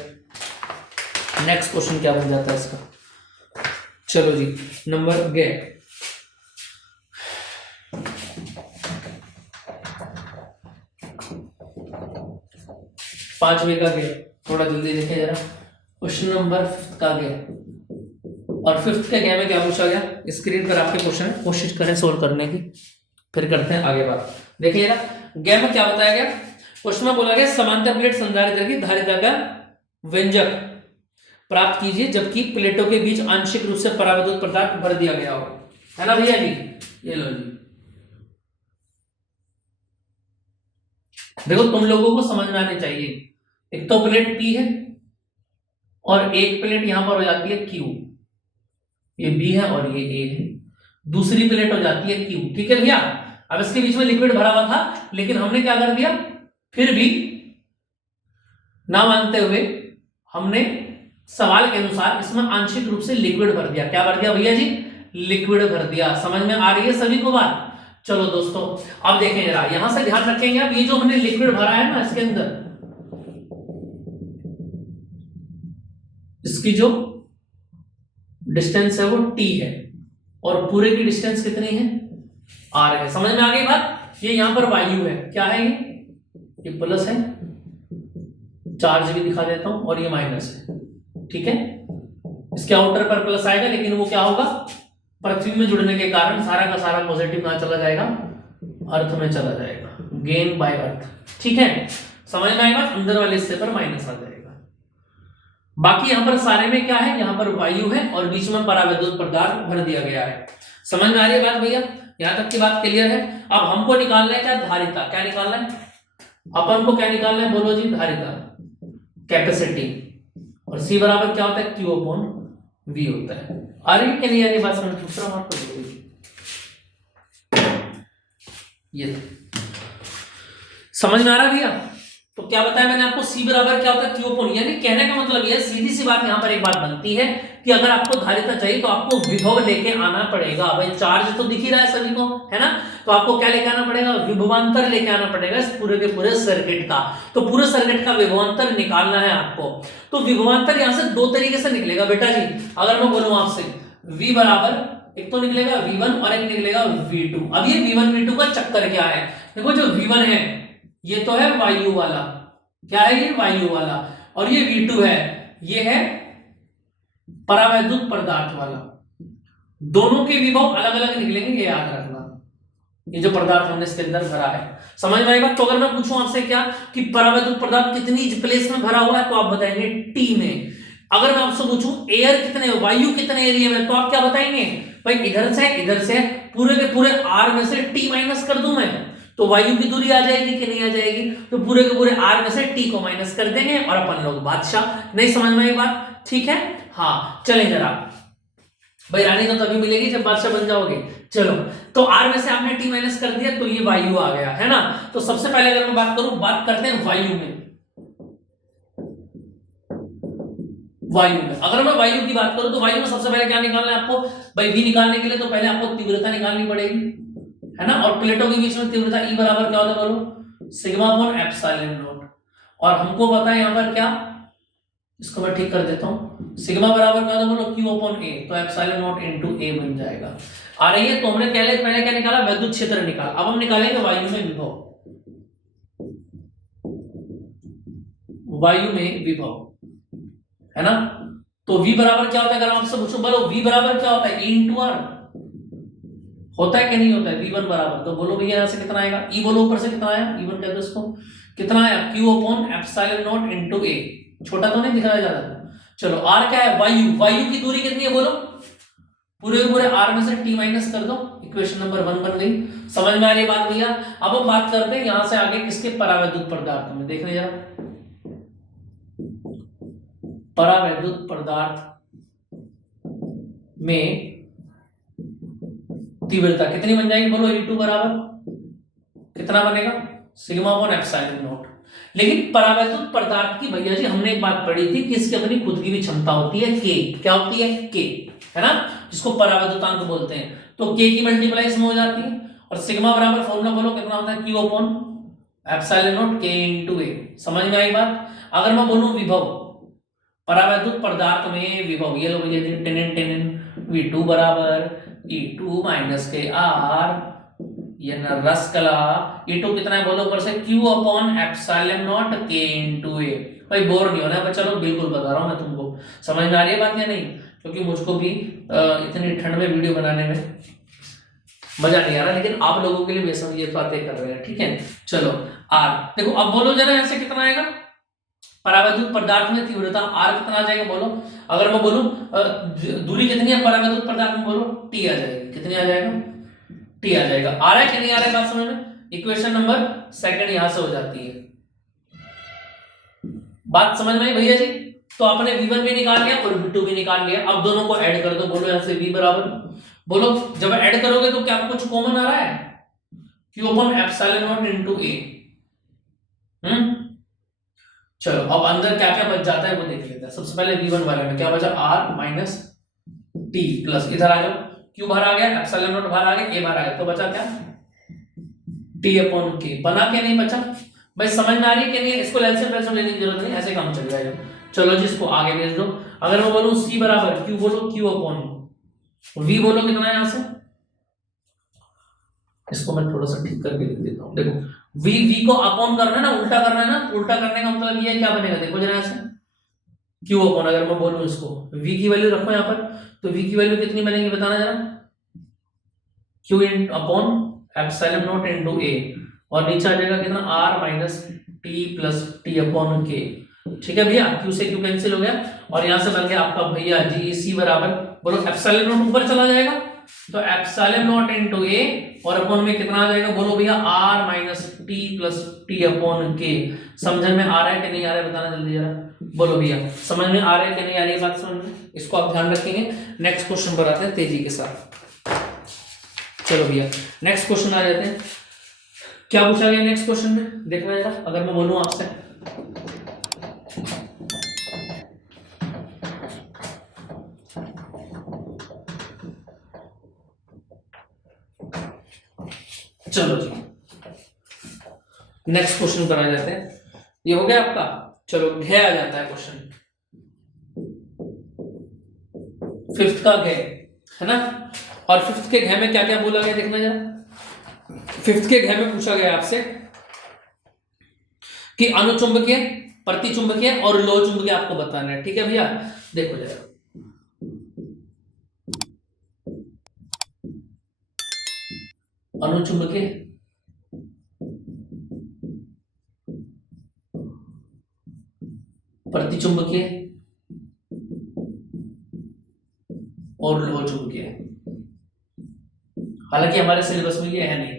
नेक्स्ट क्वेश्चन क्या बन जाता है इसका। चलो जी, नंबर गे 5वें का गया, थोड़ा जल्दी देखें जरा। क्वेश्चन नंबर 5 का गया, और 5th के गया में क्या पूछा गया, स्क्रीन पर आपके क्वेश्चन कोशिश करें सोल्व करने की, फिर करते हैं आगे बात। देखिए जरा गया में क्या बताया गया, क्वेश्चन में बोला गया समांतर प्लेट संधारित्र की धारिता का व्यंजक प्राप्त कीजिए जबकि प्लेटों के बीच आंशिक रूप से परावैद्युत पदार्थ भर दिया गया हो, है ना भैया जी। ये लो जी, देखो तुम लोगों को समझ में आने चाहिए, एक तो प्लेट P है और एक प्लेट यहां पर हो जाती है Q, ये B है और ये A है, दूसरी प्लेट हो जाती है Q, ठीक है भैया। अब इसके बीच में लिक्विड भरा हुआ था, लेकिन हमने क्या कर दिया, फिर भी ना मानते हुए हमने सवाल के अनुसार इसमें आंशिक रूप से लिक्विड भर दिया। क्या भर दिया भैया जी, लिक्विड भर दिया। समझ में आ रही है सभी को बात। चलो दोस्तों अब देखें जरा, यहां से ध्यान रखेंगे अब, ये जो हमने लिक्विड भरा है ना इसके अंदर, इसकी जो डिस्टेंस है वो t है और पूरे की डिस्टेंस कितनी है, r है। समझ में आ गई बात। ये यहां पर वायु है, क्या है ये प्लस है, चार्ज भी दिखा देता हूं, और ये माइनस है, ठीक है। इसके आउटर पर प्लस आएगा, लेकिन वो क्या होगा, पृथ्वी में जुड़ने के कारण सारा का सारा पॉजिटिव कहां चला जाएगा, अर्थ में चला जाएगा, गेन बाय अर्थ, ठीक है। समझ में आएगा, अंदर वाले हिस्से पर माइनस आ जाएगा। बाकी यहां पर सारे में क्या है, यहां पर वायु है और बीच में परावैद्युत पदार्थ भर दिया गया है। समझ में आ रही है बात भैया, यहां तक की बात क्लियर है। अब हमको निकालना है क्या, धारिता। क्या निकालना है अपन को, क्या निकालना है बोलो जी, धारिता, कैपेसिटी, और C बराबर क्या होता है, Q अपॉन V होता है। आ रही है कि नहीं आ रही बात समझ, दूसरा मार्क को ये समझ में आ रहा है भैया। तो क्या बताया मैंने आपको, C बराबर क्या होता है, Q अपॉन, यानी कहने का मतलब ये सीधी सी बात, यहां पर एक बात बनती है कि अगर आपको धारिता चाहिए तो आपको विभव लेके आना पड़ेगा। भाई चार्ज तो दिख ही रहा है सभी को, है ना, तो आपको क्या लेके आना पड़ेगा, विभवांतर लेके आना पड़ेगा इस पूरे के पूरे सर्किट का। तो पूरे सर्किट का विभवांतर निकालना है आपको। तो विभवांतर यहां से दो तरीके से निकलेगा बेटा जी। अगर मैं बोलूं आपसे V बराबर, एक तो निकलेगा V1 और एक निकलेगा V2। अब ये V1 V2 का चक्कर क्या है, देखो जो V1 है ये तो है वायु वाला, क्या है ये, वायु वाला, और ये V2 है, ये है परावैद्युत पदार्थ वाला। दोनों के विभव अलग अलग निकलेंगे, ये याद रखना। ये जो पदार्थ हमने इसके अंदर भरा है, समझ में आई बात? तो अगर मैं पूछूं आपसे क्या कि परावैद्युत पदार्थ कितनी प्लेस में भरा हुआ है, तो आप बताएंगे टी में। अगर मैं आपसे पूछूं एयर कितने, वायु कितने एरिया में, तो आप क्या बताएंगे? भाई इधर से पूरे के पूरे आर में से टी माइनस कर दूं मैं, तो वायु की दूरी आ जाएगी कि नहीं आ जाएगी? तो पूरे के पूरे आर में से टी को माइनस कर देंगे और अपन लोग बादशाह। नहीं समझ में आई बात? ठीक है, हाँ चले जरा। भाई रानी तो तभी मिलेगी जब बादशाह बन जाओगे। चलो, तो आर में से आपने टी माइनस कर दिया, तो ये वायु आ गया है ना। तो सबसे पहले अगर मैं बात करूं, बात करते हैं वायु में। वायु में अगर मैं वायु की बात करूं, तो वायु में सबसे पहले क्या निकालना है आपको? भाई वी निकालने के लिए तो पहले आपको तीव्रता निकालनी पड़ेगी, है ना। और प्लेटों के बीच में तीव्रता ई बराबर क्या होता है बोलो? Sigma upon epsilon not. और हमको पता है यहां पर क्या, इसको मैं ठीक कर देता हूं, सिग्मा बराबर क्या होता है बोलो? क्यू अपॉन ए। तो एप्सिलॉन नॉट इनटू ए बन जाएगा। आ रही है? तो हमने पहले क्या निकाला? विद्युत क्षेत्र निकाला। अब हम निकालेंगे वायु में विभव। वायु में विभव, है ना। तो V बराबर क्या होता है? अगर आपसे पूछूं बोलो V बराबर क्या होता है? E इंटू आर होता है कि नहीं होता है? V1 बराबर, तो बोलो भैया यहां से कितना आएगा? E बोलो ऊपर से कितना आया? E1 कहते हैं इसको, कितना आया? Q upon epsilon not into A। छोटा तो नहीं दिख रहा है ज्यादा? चलो R क्या है? वायु। वायु की दूरी कितनी है बोलो? पूरे पूरे R में से T माइनस कर दो, इक्वेशन नंबर 1 बन गई। समझ में आ रही बात भैया? अब हम बात करते हैं यहां से आगे किसके? परावैद्युत पदार्थों में। देख रहे जरा, परावैद्युत पदार्थ में तीव्रता कितनी बन जाएगी बोलो? E2 बराबर कितना बनेगा? Sigma upon epsilon not. लेकिन परावैद्युत पदार्थ की भैया जी हमने एक बात पढ़ी थी कि इसकी अपनी खुद की भी क्षमता होती है, के। क्या होती है? के, है ना, जिसको परावैद्युतांक बोलते हैं। तो के की मल्टीप्लाई इसमें हो जाती है। और सिग्मा बराबर फॉर्मूला बोलो कितना होता है? क्यू अपॉन एप्सिलॉन नॉट के इनटू ए। समझ में आई बात? अगर मैं बोलूं विभव, परावैद्युत पदार्थ में विभव, ये लो भैया टेन V2 बराबर E2 माइनस के आर, ये न रसकला। E2 कितना है बोलो ऊपर से? Q अपॉन एप्सिलॉन नॉट के इनटू ए। भाई बोर नहीं होना है, चलो बिल्कुल बता रहा हूं मैं तुमको। समझ में आ रही है बात या नहीं? क्योंकि मुझको भी इतनी ठंड में वीडियो बनाने में मजा नहीं आ रहा, लेकिन आप लोगों के लिए वे सब ये बातें कर रहे हैं, ठीक है। चलो आर देखो, अब बोलो जरा ऐसे कितना आएगा? परावैद्युत पदार्थ में तीव्रता R कितना आ जाएगा बोलो? अगर मैं बोलूं दूरी कितनी है परावैद्युत पदार्थ में बोलो? T आ जाएगी। कितनी आ जाएगा? T आ जाएगा। आ रहा है कि नहीं आ रहा है बात समझ में? इक्वेशन नंबर 2 यहां से हो जाती है। बात समझ में आई भैया जी? तो आपने V1 भी निकाल लिया और V2 भी निकाल लिया। अब दोनों को ऐड कर दो, बोलो यहां से V बराबर, बोलो जब ऐड करोगे तो क्या कुछ कॉमन आ रहा है? Q upon epsilon not into A। चलो अब अंदर क्या क्या बच जाता है वो देख लेते हैं। सबसे पहले V1 वाले में क्या बचा? R माइनस T प्लस, इधर आ जाओ, Q बाहर आ गया, एप्सिलॉन नॉट बाहर आ गया, A बाहर आ गया, तो बचा क्या? T upon K। बना के नहीं बचा? भाई समझ में आ रही है कि नहीं? इसको LCM लेने की जरूरत नहीं, ऐसे काम चल जाएगा। चलो जिसको आगे भेज दो। अगर मैं बोलूं C बराबर Q, बोलो Q अपॉन V, बोलो कितना है यहां से? इसको मैं थोड़ा सा ठीक करके लिख देता हूं। देखो V को अपॉन करना है ना, उल्टा करना है ना, उल्टा करने का मतलब ये क्या बनेगा? देखो जरा ऐसे, Q अपॉन, अगर मैं बोलूं इसको V की वैल्यू रखो यहाँ पर, तो V की वैल्यू कितनी बनेगी बताना जरा? Q in upon epsilon not into A, और नीचे आ जाएगा कितना? R minus T plus T upon K। ठीक है भैया, Q से Q कैंसिल हो गया और यहां से बन गया आपका भैया जी C बराबर, बोलो एप्सिलॉन नॉट ऊपर चला जाएगा, तो एप्सिलॉन नॉट इनटू A और अपॉन में कितना आ जाएगा बोलो भैया? R minus T plus T upon K। समझ में आ रहा है कि नहीं आ रहा है बताना जल्दी जरा, बोलो भैया समझ में आ रहा है कि नहीं आ रही है बात समझ में? इसको आप ध्यान रखेंगे। नेक्स्ट क्वेश्चन पर आते हैं तेजी के साथ। चलो भैया नेक्स्ट क्वेश्चन आ जाते हैं। क्या पूछा गया नेक्स्ट क्वेश्चन में? देखना जरा, अगर मैं बोलूं आपसे चलो जी नेक्स्ट क्वेश्चन पर आ जाते हैं। ये हो गया आपका। चलो घ आ जाता है क्वेश्चन, फिफ्थ का घ, है ना। और फिफ्थ के घ में क्या क्या बोला गया देखना जरा। फिफ्थ के घ में पूछा गया आपसे कि अनुचुंबकीय, प्रतिचुंबकीय और लोह चुंबकीय आपको बताना है, ठीक है भैया। देखो जरा, अनुचुंबकीय, प्रतिचुंबकीय और लोह चुंबकीय। हालांकि हमारे सिलेबस में ये है नहीं,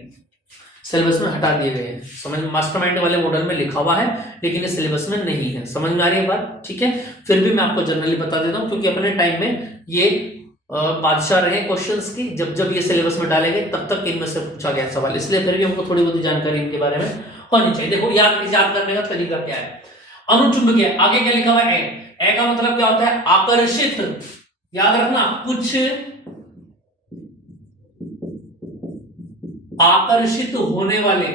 सिलेबस में हटा दिए गए हैं, समझ में, मास्टरमाइंड वाले मॉडल में लिखा हुआ है लेकिन इस सिलेबस में नहीं है। समझ में आ रही है बात? ठीक है, फिर भी मैं आपको जनरली बता देता हूं क्योंकि अपने टाइम में ये बादशाह रहे क्वेश्चंस की, जब जब ये सिलेबस में डाले गए तब तक इनमें से पूछा गया सवाल, इसलिए फिर भी हमको थोड़ी बहुत जानकारी इनके बारे में होनी चाहिए। देखो याद करने का तरीका क्या है। अनुचुंबकीय, आगे क्या लिखा हुआ है? ए का मतलब क्या होता है? आकर्षित। याद रखना, कुछ आकर्षित होने वाले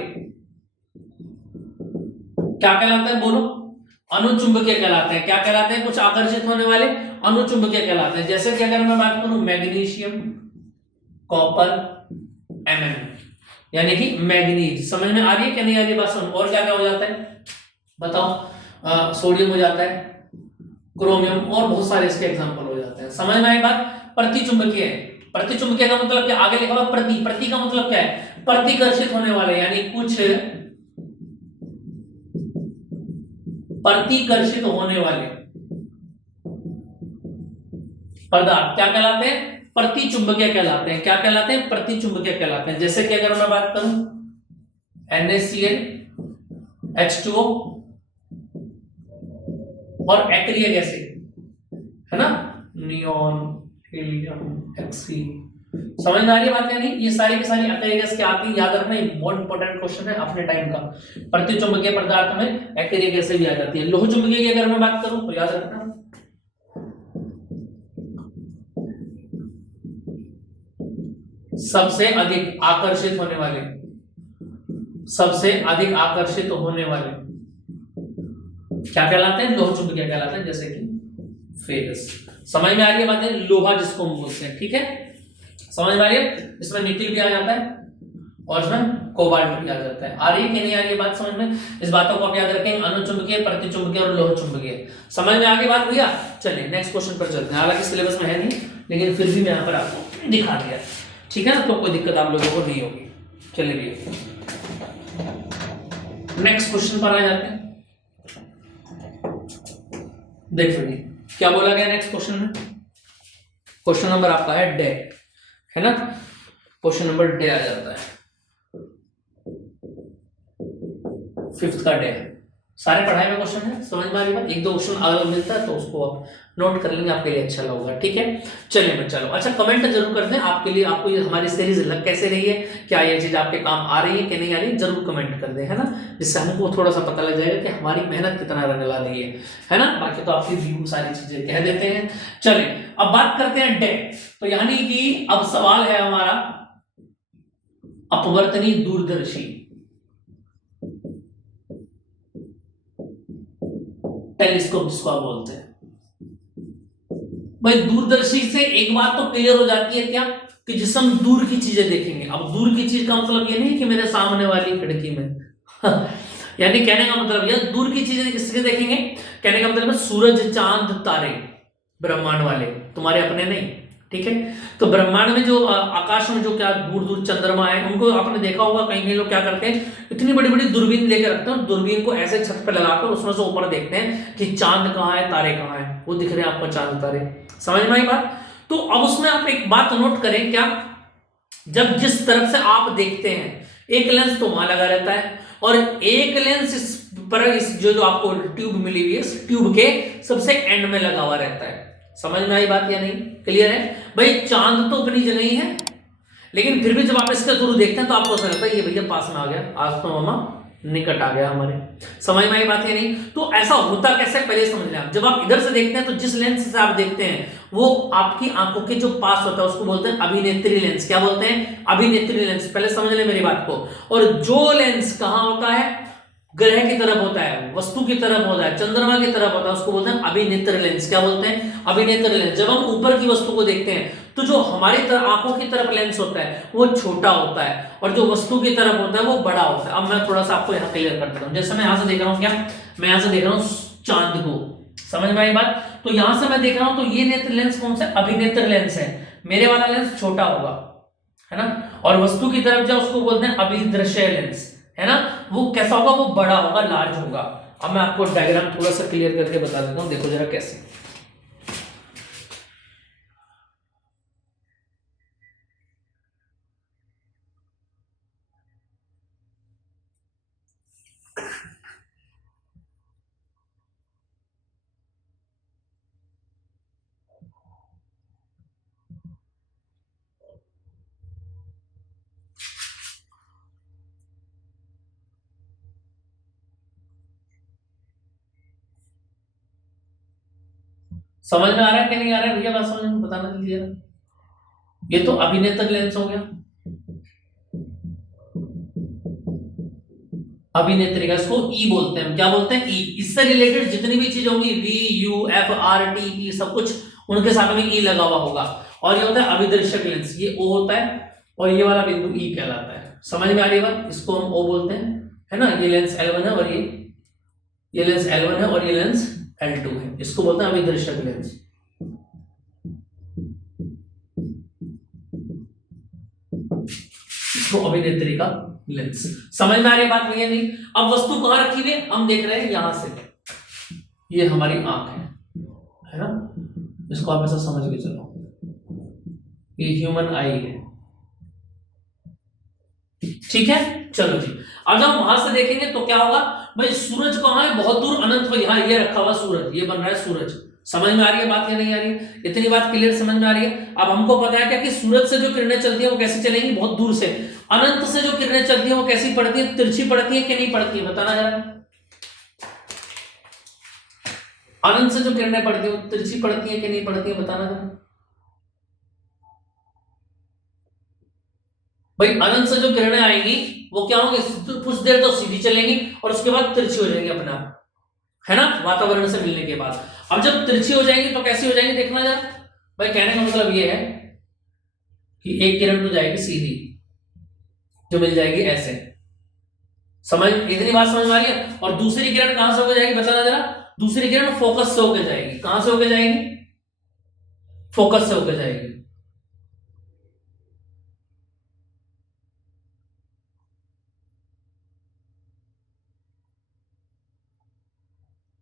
क्या कहलाते हैं? बोलो। अनुचुंबकीय कहलाते हैं। क्या कहलाते हैं? कुछ आकर्षित होने वाले अनुचुंबकीय कहलाते हैं। जैसे कि अगर मैं बात करूं मैग्नीशियम, कॉपर, एमएन, यानी कि मैग्नीज। समझ में आ रही है क्या नहीं आ रही बात? सुन, और क्या क्या हो जाता है बताओ? सोडियम हो जाता है, क्रोमियम, और बहुत सारे इसके एग्जांपल हो जाते हैं। समझ में आई बात? प्रतिचुंबकीय, प्रतिचुंबकीय का मतलब क्या? आगे लिखा हुआ प्रति, प्रति का मतलब क्या है? प्रतिकर्षित होने वाले, यानी कुछ प्रतिकर्षित होने वाले पदार्थ क्या कहलाते हैं? प्रतिचुंबकीय कहलाते हैं। क्या कहलाते हैं? प्रतिचुंबकीय कहलाते हैं। जैसे कि अगर मैं बात करूं NaCl, H2O और एक्रिलिक एसिड, है ना, नियॉन, हीलियम, Xe। समझ में आ रही है बात या नहीं? ये सारी की सारी एक्रिलिक गैस क्या आती है? याद रखना, बहुत इंपॉर्टेंट क्वेश्चन है अपने टाइम का। प्रतिचुंबकीय पदार्थ में एक्रिलिक गैस भी आ जाती है। लोह चुंबकीय की अगर मैं बात करूं तो याद रखना, सबसे अधिक आकर्षित होने वाले, सबसे अधिक आकर्षित होने वाले क्या कहलाते हैं? लोह चुंबकीय कहलाते हैं, जैसे कि फेरस। समझ में आ रही है बातें? लोहा जिसको हम बोलते हैं, ठीक है, समझ में आ रही है? इसमें निकेल भी आ जाता है और इसमें कोबाल्ट भी आ जाता है। आ रही है कि नहीं आ रही है बात समझ में? इस बातों को आप याद रखें, अनुचुंबकीय, प्रतिचुंबकीय और लोह चुंबकीय। समझ में आ गई बात भैया? चलिए नेक्स्ट क्वेश्चन पर चलते हैं। हालांकि सिलेबस में है नहीं लेकिन फिर भी मैं यहाँ पर आपको दिखा दिया, ठीक है ना, तो कोई दिक्कत आप लोगों को नहीं होगी। चलिए भैया नेक्स्ट क्वेश्चन पर आ जाते हैं। देखिए क्या बोला गया नेक्स्ट क्वेश्चन में? क्वेश्चन नंबर आपका है डे, है ना, क्वेश्चन नंबर डे आ जाता है, 5th का डे। सारे पढ़ाई में क्वेश्चन है, समझ में आ रही बात? एक दो क्वेश्चन अगर मिलता है तो उसको आप नोट कर लेंगे, आपके लिए अच्छा लगेगा, ठीक है। चलिए मैं चलो, अच्छा कमेंट जरूर कर दें आपके लिए, आपको ये हमारी सीरीज लग कैसे रही है, क्या ये चीज आपके काम आ रही है कि नहीं आ रही है, जरूर कमेंट कर दें, है ना, जिससे हमको थोड़ा सा पता लग जाएगा कि हमारी मेहनत कितना रंग ला रही है ना। बाकी तो आपकी व्यू सारी चीजें कह देते हैं। चलिए अब बात करते हैं डे, तो यानी कि अब सवाल है हमारा अपवर्तनी दूरदर्शी, टेलीस्कोप जिसको आप बोलते हैं। भाई दूरदर्शी से एक बात तो क्लियर हो जाती है क्या, कि जिससे हम दूर की चीजें देखेंगे। अब दूर की चीज का मतलब ये नहीं कि मेरे सामने वाली खिड़की में यानी कहने का मतलब यह दूर की चीजें किसके देखेंगे, कहने का मतलब है सूरज, चांद, तारे, ब्रह्मांड वाले, तुम्हारे अपने नहीं, ठीक है। तो ब्रह्मांड में जो आकाश में जो क्या दूर दूर चंद्रमा है, उनको आपने देखा होगा कहीं कहीं लोग क्या करते हैं, इतनी बड़ी बड़ी दूरबीन लेकर रखते हैं, दूरबीन को ऐसे छत पर लगाकर उसमें से ऊपर देखते हैं कि चांद कहाँ है, तारे कहाँ है, वो दिख रहे हैं आपको चांद तारे। समझ में आई बात? तो अब उसमें आप एक बात नोट करें, क्या, जब जिस तरफ से आप देखते हैं एक लेंस तो वहां लगा रहता है और एक लेंस इस पर, इस जो आपको ट्यूब मिली हुई है, इस ट्यूब के सबसे एंड में लगा हुआ रहता है। समझ में आई बात या नहीं? क्लियर है भाई? चांद तो अपनी जगह ही है, लेकिन फिर भी जब आप इसके थ्रू देखते हैं तो आपको समझ आता है ये भैया पास में आ गया, आज तो मामा निकट आ गया हमारे। समझ में आई बात या नहीं? तो ऐसा होता कैसे, पहले समझ लें आप। जब आप इधर से देखते हैं तो जिस लेंस से आप देखते हैं वो आपकी आंखों के जो पास होता है उसको बोलते हैं अभिनेत्री लेंस। क्या बोलते हैं? अभिनेत्री लेंस। पहले समझ लें मेरी बात को। और जो लेंस कहां होता है, ग्रह की तरफ होता है, वस्तु की तरफ होता है, चंद्रमा की तरफ होता है, उसको बोलते हैं अभिनेत्र लेंस। क्या बोलते हैं? अभिनेत्र लेंस। जब हम ऊपर की वस्तु को देखते हैं तो जो हमारी तरफ आंखों की तरफ लेंस होता है वो छोटा होता है और जो वस्तु की तरफ होता है वो बड़ा होता है। अब मैं थोड़ा सा आपको यहाँ क्लियर कर देता हूँ। जैसे मैं यहाँ से देख रहा हूँ, क्या मैं यहाँ से देख रहा हूँ चांद को, समझ में आई बात? तो यहां से मैं देख रहा हूं तो ये नेत्र लेंस कौन सा? अभिनेत्र लेंस है। मेरे वाला लेंस छोटा होगा, है ना, और वस्तु की तरफ जाए उसको बोलते हैं अभिदृश्य लेंस, है ना। वो कैसा होगा, वो बड़ा होगा, लार्ज होगा। अब मैं आपको डायग्राम थोड़ा सा क्लियर करके बता देता हूं, देखो जरा कैसे। समझ में आ रहा है कि नहीं आ रहा है भैया, बात समझ में बताना जल्दी जरा। ये तो अभिनेत्र लेंस हो गया, अभिनेत्री का, इसको ई बोलते हैं, क्या बोलते हैं, ई। इससे रिलेटेड जितनी भी चीज होंगी, V U F R T P, सब कुछ उनके साथ में ई लगा हुआ होगा। और ये होता है अभिदर्शक लेंस, ये ओ होता है, और ये वाला बिंदु ई कहलाता है। समझ में आ रही है बात, इसको हम ओ बोलते हैं, है ना। ये लेंस L1 है, और ये लेंस L1 है, और ये लेंस L2 है, इसको बोलते हैं अभिदर्शक लेंस। इसको अभिनेत्री का लेंस। समझ में आ रही बात भैया नहीं। अब वस्तु कहां रखी हुई है, हम देख रहे हैं यहां से, ये हमारी आंख है ना। इसको आप ऐसा समझ के चलो, ये ह्यूमन आई है, ठीक है। चलो जी, अब जब वहां से देखेंगे तो क्या होगा भाई, सूरज कहां है, बहुत दूर अनंत पर, यहाँ ये रखा हुआ सूरज, ये बन रहा है सूरज। समझ में आ रही है बात या नहीं आ रही है, इतनी बात क्लियर समझ में आ रही है। अब हमको पता है क्या कि सूरज से जो किरणें चलती है वो कैसी चलेंगी, बहुत दूर से। अनंत से जो किरणें चलती है वो कैसी पड़ती है, तिरछी पड़ती है कि नहीं पड़ती है, बताना जरा। अनंत से जो किरणें पड़ती है वो तिरछी पड़ती है कि नहीं पड़ती है, बताना जरा भाई। अनंत से जो किरणें आएंगी वो क्या होंगी, कुछ देर तो सीधी चलेंगी और उसके बाद तिरछी हो जाएंगी अपना, है ना, वातावरण से मिलने के बाद। अब जब तिरछी हो जाएंगी तो कैसी हो जाएंगी, देखना जरा भाई। कहने का मतलब ये है कि एक किरण तो जाएगी सीधी, जो मिल जाएगी ऐसे, समझ, इतनी बात समझ में आ रही है। और दूसरी किरण कहां से होकर जाएगी, बताना जरा। दूसरी किरण फोकस से होकर जाएगी, कहां से होकर जाएगी, फोकस से होकर जाएगी।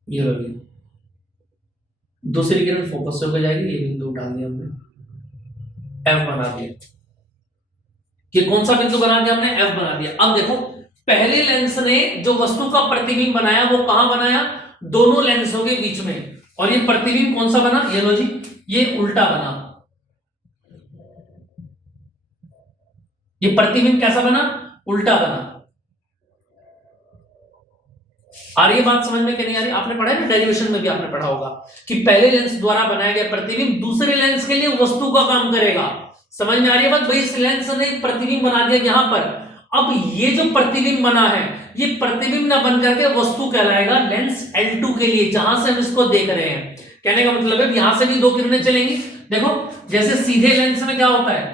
ये रही दूसरी किरण फोकस से होकर जाएगी, ये बिंदु उठा दिया हमने, एफ बना दिया। ये कौन सा बिंदु बना दिया हमने, एफ बना दिया। अब देखो, पहले लेंस ने जो वस्तु का प्रतिबिंब बनाया वो कहां बनाया, दोनों लेंसों के बीच में। और ये प्रतिबिंब कौन सा बना, ये लो जी, ये उल्टा बना। ये प्रतिबिंब कैसा बना, उल्टा बना। आ रही है बात समझ में कि नहीं आ रही, आपने पढ़ा है ना, डेरिवेशन में भी आपने पढ़ा होगा कि पहले लेंस द्वारा बनाया गया प्रतिबिंब दूसरे लेंस के लिए वस्तु का काम करेगा। समझ में आ रही है बात भाई, इस लेंस ने प्रतिबिंब बना दिया यहां पर। अब ये जो प्रतिबिंब बना है, ये प्रतिबिंब ना बन करके वस्तु कहलाएगा लेंस L2 के लिए, जहां से हम इसको देख रहे हैं। कहने का मतलब है यहां से भी दो किरणें चलेंगी। देखो, जैसे सीधे लेंस में क्या होता है,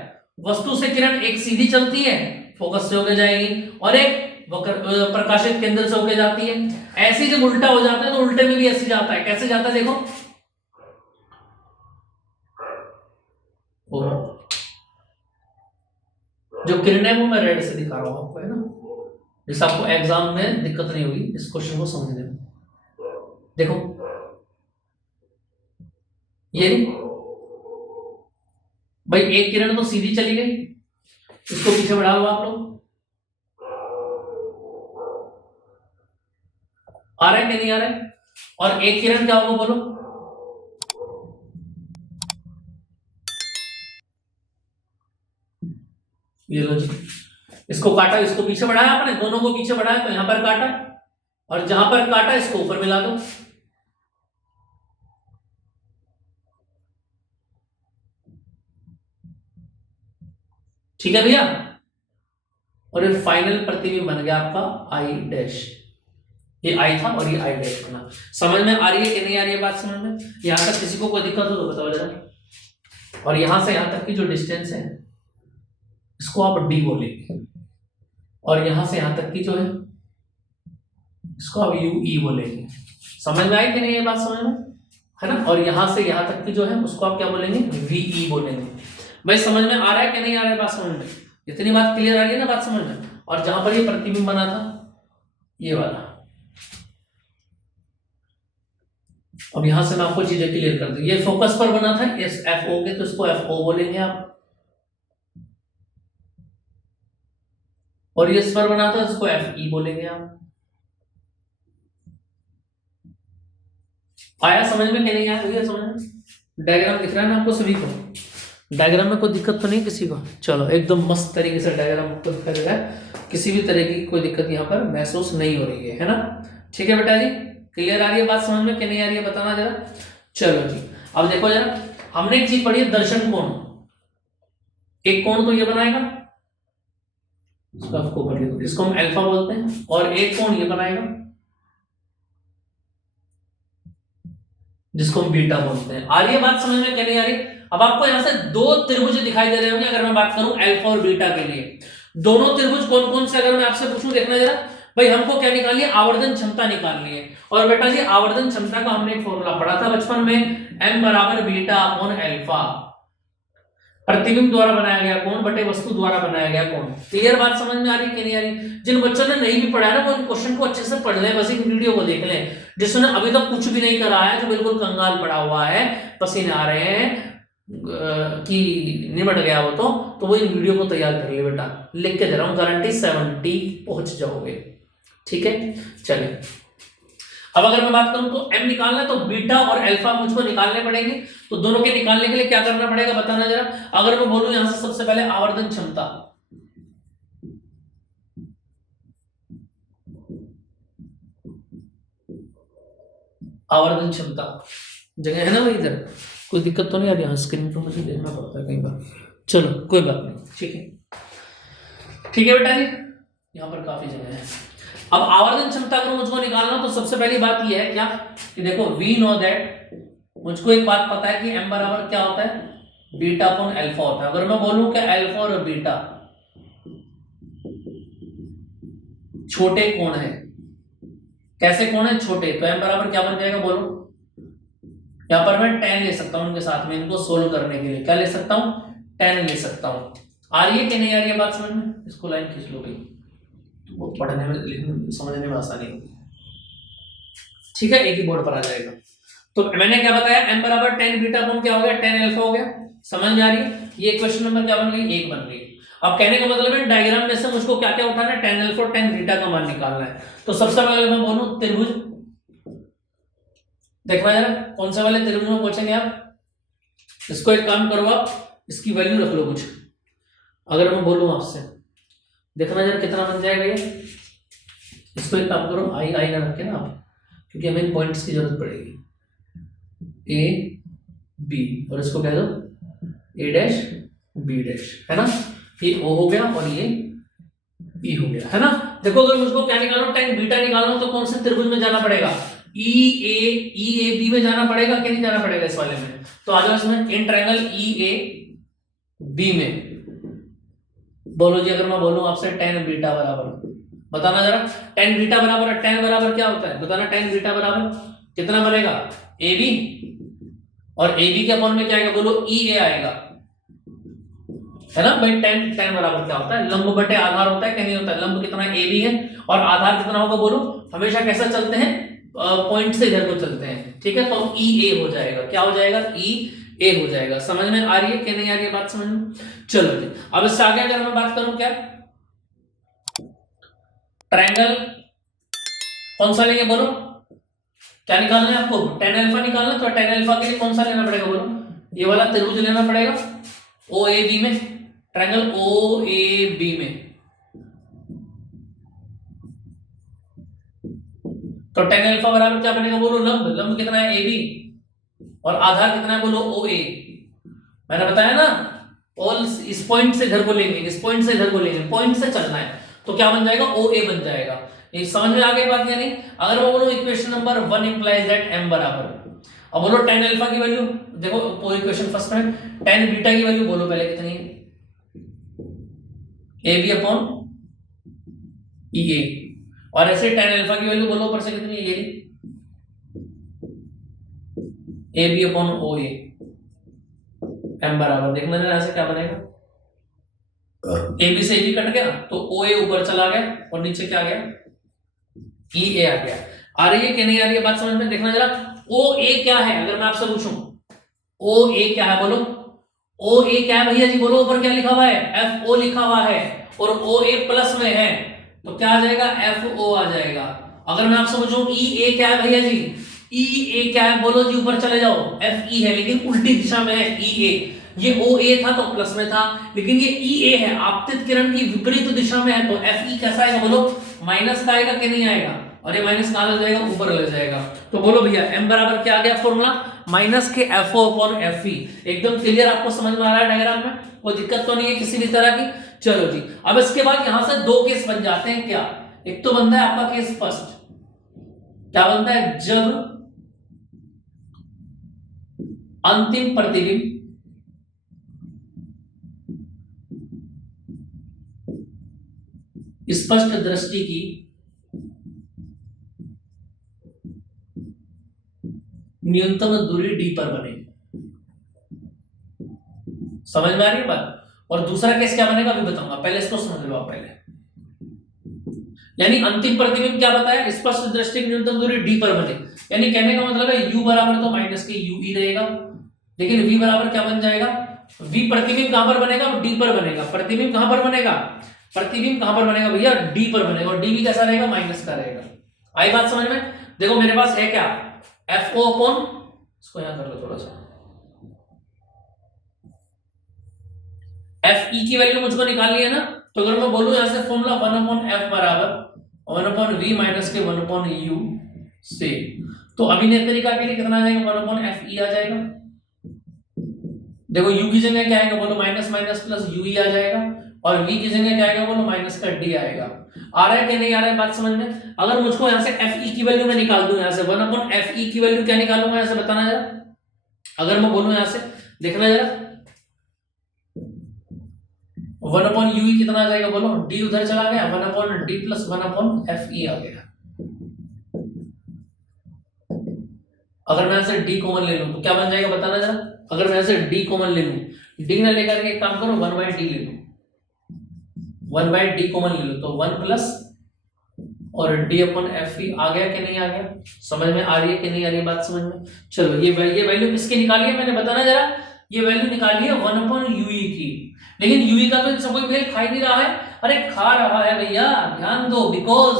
वस्तु से किरण एक सीधी चलती है, फोकस से होकर जाएगी, और एक प्रकाशित केंद्र से होकर जाती है। ऐसे जब उल्टा हो जाता है तो उल्टे में भी ऐसे जाता है, कैसे जाता है देखो, जो किरणें वो मैं रेड से दिखा रहा हूं आपको, है ना, जिससे आपको एग्जाम में दिक्कत नहीं होगी इस क्वेश्चन को समझने में। देखो ये भाई, एक किरण तो सीधी चली गई, इसको पीछे बढ़ा लो आप लोग, आ रहा है कि नहीं आ रहा है। और एक किरण क्या होगा बोलो, ये लो जी, इसको काटा, इसको पीछे बढ़ाया आपने, दोनों को पीछे बढ़ाया तो यहां पर काटा, और जहां पर काटा इसको ऊपर मिला दो। ठीक है भैया, और ये फाइनल प्रतिबिंब बन गया आपका आई डैश। ये आई था और ये आई डैश बना। समझ में आ रही है कि नहीं आ रही है बात समझ में, यहां तक किसी को कोई दिक्कत हो तो बताओ जरा। और यहां से यहां तक की जो डिस्टेंस है इसको आप डी बोलेंगे, और यहां से यहां तक की जो है इसको आप यू ई बोलेंगे। समझ में आई कि नहीं ये बात समझ में, है ना। और यहां से यहां तक की जो है उसको आप क्या बोलेंगे, वी ई बोलेंगे। भाई समझ में आ रहा है कि नहीं आ रहा है बात समझ में, इतनी बात क्लियर आ रही है ना, बात समझ में। और जहां पर ये प्रतिबिंब बना था ये वाला, अब यहां से मैं आपको चीजें क्लियर कर दूं। ये फोकस पर बना था इस एफ ओ के, तो इसको एफ ओ बोलेंगे आप। और ये इस पर बना था, इसको एफ ई बोलेंगे आप। आया समझ में कि नहीं आया भैया? समझ में डायग्राम दिख रहा है ना आपको सभी को? डायग्राम में कोई दिक्कत तो नहीं किसी को? चलो एकदम मस्त तरीके से डायग्राम आपको दिखा दे रहा है, किसी भी तरह की कोई दिक्कत यहाँ पर महसूस नहीं हो रही है ना? ठीक है बेटा जी, क्लियर आ रही है बात समझ में कि नहीं आ रही है बताना जरा। चलो जी, अब देखो जरा, हमने एक चीज पढ़ी है, दर्शन कोण। एक कोण तो ये बनाएगा, इसको हम अल्फा बोलते हैं, और एक कोण ये बनाएगा जिसको हम बीटा बोलते हैं। आ रही है बात समझ में कि नहीं आ रही? अब आपको यहां से दो त्रिभुज दिखाई दे रहे होंगे, अगर मैं बात करूं अल्फा और बीटा के लिए। दोनों त्रिभुज कौन कौन से, अगर मैं आपसे पूछूं, देखना जरा भाई, हमको क्या निकालनी है? आवर्धन क्षमता निकालनी है। और बेटा जी आवर्धन क्षमता का हमने एक फॉर्मूला पढ़ा था बचपन में, m बराबर बीटा अपॉन अल्फा, प्रतिबिंब द्वारा बनाया गया कोण बटे वस्तु द्वारा बनाया गया कोण। क्लियर बात समझ में आ रही कि नहीं आ रही? जिन बच्चों ने नहीं भी पढ़ा है ना, वो इन क्वेश्चन को अच्छे से पढ़ लें, बस इन वीडियो को देख लें। जिसने अभी तक कुछ भी नहीं करा है, जो बिल्कुल कंगाल पड़ा हुआ है, पसीने आ रहे हैं कि निमट गया वो, तो वो इन वीडियो को तैयार कर ले बेटा, लिख के दे रहा हूं, गारंटी 70 पहुंच जाओगे। ठीक है, चलिए अब अगर मैं बात करूं तो m निकालना है, तो बीटा और अल्फा मुझको निकालने पड़ेंगे। तो दोनों के निकालने के लिए क्या करना पड़ेगा बताना जरा। अगर मैं बोलूं यहां से सबसे पहले आवर्धन क्षमता, आवर्धन क्षमता जगह है ना भाई, इधर कोई दिक्कत तो नहीं आ रही? स्क्रीन पर मुझे देखना पड़ता है कई बार, चलो कोई बात नहीं, ठीक है। ठीक है बेटा जी, यहाँ पर काफी जगह है। अब आवर्धन क्षमता को मुझको निकालना, तो सबसे पहली बात यह है क्या कि देखो वी नो दैट, मुझको एक बात पता है कि m बराबर क्या होता है? बीटा अपॉन अल्फा होता है। अगर मैं बोलूं कि अल्फा और बीटा छोटे कोण है, कैसे कोण है? छोटे, तो m बराबर क्या बन जाएगा बोलो? यहां पर मैं tan ले सकता हूं उनके साथ में, इनको सोल्व करने के लिए क्या ले सकता हूं? tan ले सकता हूं। आ रही है कि नहीं आ रही है बात समझ में? इसको लाइन खींच लो भाई, वो पढ़ने में लिखने समझने में आसानी होगी। ठीक है, एक ही बोर्ड पर आ जाएगा। तो मैंने क्या बताया, m बराबर tan बीटा अपॉन क्या हो गया? tan अल्फा हो गया। समझ में आ रही है? ये क्वेश्चन नंबर क्या बन गई? 1 बन गई। अब कहने का मतलब है डायग्राम में से मुझको क्या क्या उठाना है? tan अल्फा और tan बीटा का मान निकालना है। तो सबसे पहले मैं बोलूं त्रिभुज, देखना जरा कौन से वाले त्रिभुज में पूछेंगे आप। इसको एक काम करो, आप इसकी वैल्यू रख लो कुछ। अगर मैं बोलूं आपसे, देखना जरा कितना बन जाएगा ये। इसको एक काम करो, आई आई ना रखे ना आप, क्योंकि हमें इन पॉइंट्स की जरूरत पड़ेगी। ए बी, और इसको कह दो ए डैश बी डैश, है ना? ये ओ हो गया और ये बी हो गया, है ना? देखो अगर मुझको क्या निकालना, tan बीटा निकालना, तो कौन से त्रिभुज में जाना पड़ेगा? ई ए बी में जाना पड़ेगा कि नहीं जाना पड़ेगा इस वाले में? तो आ जाओ इसमें, in triangle E A B में बोलो जी। अगर मैं बोलूं आपसे tan बीटा बराबर, बताना जरा tan बीटा बराबर, tan बराबर क्या होता है बताना? tan बीटा बराबर कितना बनेगा? ए बी, और ए बी के अपॉन में क्या आएगा बोलो? ई ए आएगा, है ना भाई? tan बराबर क्या होता है? लंब बटे आधार होता है कि नहीं होता है? लंब कितना ए बी है और आधार कितना होगा बोलो? हमेशा कैसा चलते हैं? पॉइंट से इधर को चलते हैं, ठीक है? तो ई ए हो जाएगा, क्या हो जाएगा? ई ए हो जाएगा। समझ में आ रही है कि नहीं आ रही है बात समझ में? चलो जी, अब इससे आगे अगर मैं बात करूं, क्या ट्रायंगल कौन सा लेंगे बोलो? क्या निकालना है आपको? tan अल्फा निकालना, तो tan अल्फा के लिए कौन सा लेना पड़ेगा बोलो? ये वाला त्रिभुज लेना पड़ेगा ओ ए बी में, ट्रायंगल ओ ए बी में। तो tan अल्फा बराबर क्या बनेगा बोलो? लंब, लंब कितना है? ए बी, और आधार कितना है बोलो? ओ ए। मैंने बताया ना, ऑल इस पॉइंट से इधर को लेंगे, इस पॉइंट से इधर को लेंगे, पॉइंट से चलना है, तो क्या बन जाएगा? ओ ए बन जाएगा। ये समझ में आ गई बात या नहीं? अगर मैं बोलूं equation number 1 implies that m बराबर, अब बोलो tan अल्फा की वैल्यू, देखो वो इक्वेशन फर्स्ट में, tan बीटा की वैल्यू बोलो पहले कितनी है? ए बी अपॉन ई ए, और ऐसे tan अल्फा की वैल्यू बोलो ऊपर से कितनी है? ये A B upon O A, m बराबर, देखना जरा ऐसे क्या बनेगा? ए बी से ए बी कट गया तो ओ ए ऊपर चला गया और नीचे क्या आ गया, ई ए आ गया। आ रही है कि नहीं आ रही है बात समझ में? देखना जरा, ओ ए क्या है अगर मैं आपसे पूछूं, ओ ए क्या है बोलो, ओ ए क्या है भैया जी बोलो, ऊपर क्या लिखा हुआ है, एफ ओ लिखा हुआ है और ओ ए प्लस में है तो क्या आ जाएगा, एफ ओ आ जाएगा। अगर मैं आपसे पूछूं ई ए क्या है भैया जी, ई ए क्या है बोलो जी, ऊपर चले जाओ, एफ ई है लेकिन उल्टी दिशा में है ई ए, ये ओ ए था तो प्लस में था लेकिन ये ई ए है आपतित किरण की विपरीत दिशा में है तो एफ ई कैसा आएगा बोलो, माइनस का आएगा कि नहीं आएगा, और ये माइनस कहां ले जाएगा, ऊपर ले जाएगा। तो बोलो भैया एम बराबर क्या आ गया फॉर्मूला, माइनस के F O upon F E. एकदम क्लियर आपको समझ में आ रहा है डायग्राम में, कोई दिक्कत तो नहीं है किसी भी तरह की। चलो जी, अब इसके बाद यहां से दो केस बन जाते हैं क्या, एक तो बनता है आपका केस फर्स्ट, क्या बनता है, जब अंतिम प्रतिबिंब स्पष्ट दृष्टि की न्यूनतम दूरी डी पर बने। समझ में आ रही है बात? और दूसरा केस क्या बनेगा अभी बताऊंगा, पहले इसको समझ लो आप पहले। यानी अंतिम प्रतिबिंब क्या बताया, स्पष्ट दृष्टि की न्यूनतम दूरी डी पर बने, यानी कहने का मतलब है u बराबर तो माइनस के यू ही रहेगा लेकिन v बराबर क्या बन जाएगा, v प्रतिबिंब कहां पर बनेगा, d पर बनेगा। प्रतिबिंब कहां पर बनेगा, प्रतिबिंब कहां पर बनेगा भैया, d पर बनेगा और d भी कैसा रहेगा, माइनस का रहेगा। आई बात समझ में? देखो मेरे पास है क्या, एफ ओ अपॉन, इसको यहां कर लो थोड़ा सा, एफ ई की वैल्यू मुझको निकालनी है ना, तो अगर मैं बोलूं यहां से फॉर्मूला 1 अपॉन एफ बराबर 1 अपॉन वी माइनस के 1 अपॉन यू से, तो अभिनय तरीका के लिए कितना आ जाएगा, 1 अपॉन एफ ई आ जाएगा। देखो u की जगह क्या आएगा बोलो, माइनस माइनस प्लस यू ही आ जाएगा और v की जगह क्या आएगा बोलो, माइनस का d आएगा। आ रहा है कि नहीं आ रहा है बात समझ में? अगर मुझको यहां से एफ ई की वैल्यू मैं निकाल दूं, यहां से 1 अपॉन एफ ई की वैल्यू क्या निकालूंगा यहां से, बताना जरा। अगर मैं बोलूं यहां से, देखना जरा, 1 अपॉन यू कितना आ जाएगा बोलो, d उधर चला गया, 1 upon D plus 1 upon F ई आ गया। अगर मैं यहां से d कॉमन ले लूं तो क्या बन जाएगा बताना जरा। अगर मैं यहां से d कॉमन ले लूं, d ना लेकर के एक काम करो 1 बाय d ले लो, 1 बाय d कॉमन ले लो तो 1 प्लस और d अपॉन एफ ई आ गया कि नहीं आ गया, समझ में आ रही है कि नहीं आ रही है बात समझ में? चलो ये वैल्यू किसकी निकाली है मैंने, बताना जरा। ये वैल्यू निकाली है 1 अपॉन यूई की, लेकिन यूई का तो इनसे कोई मेल खा ही नहीं रहा है। अरे खा रहा है भैया, ध्यान दो, बिकॉज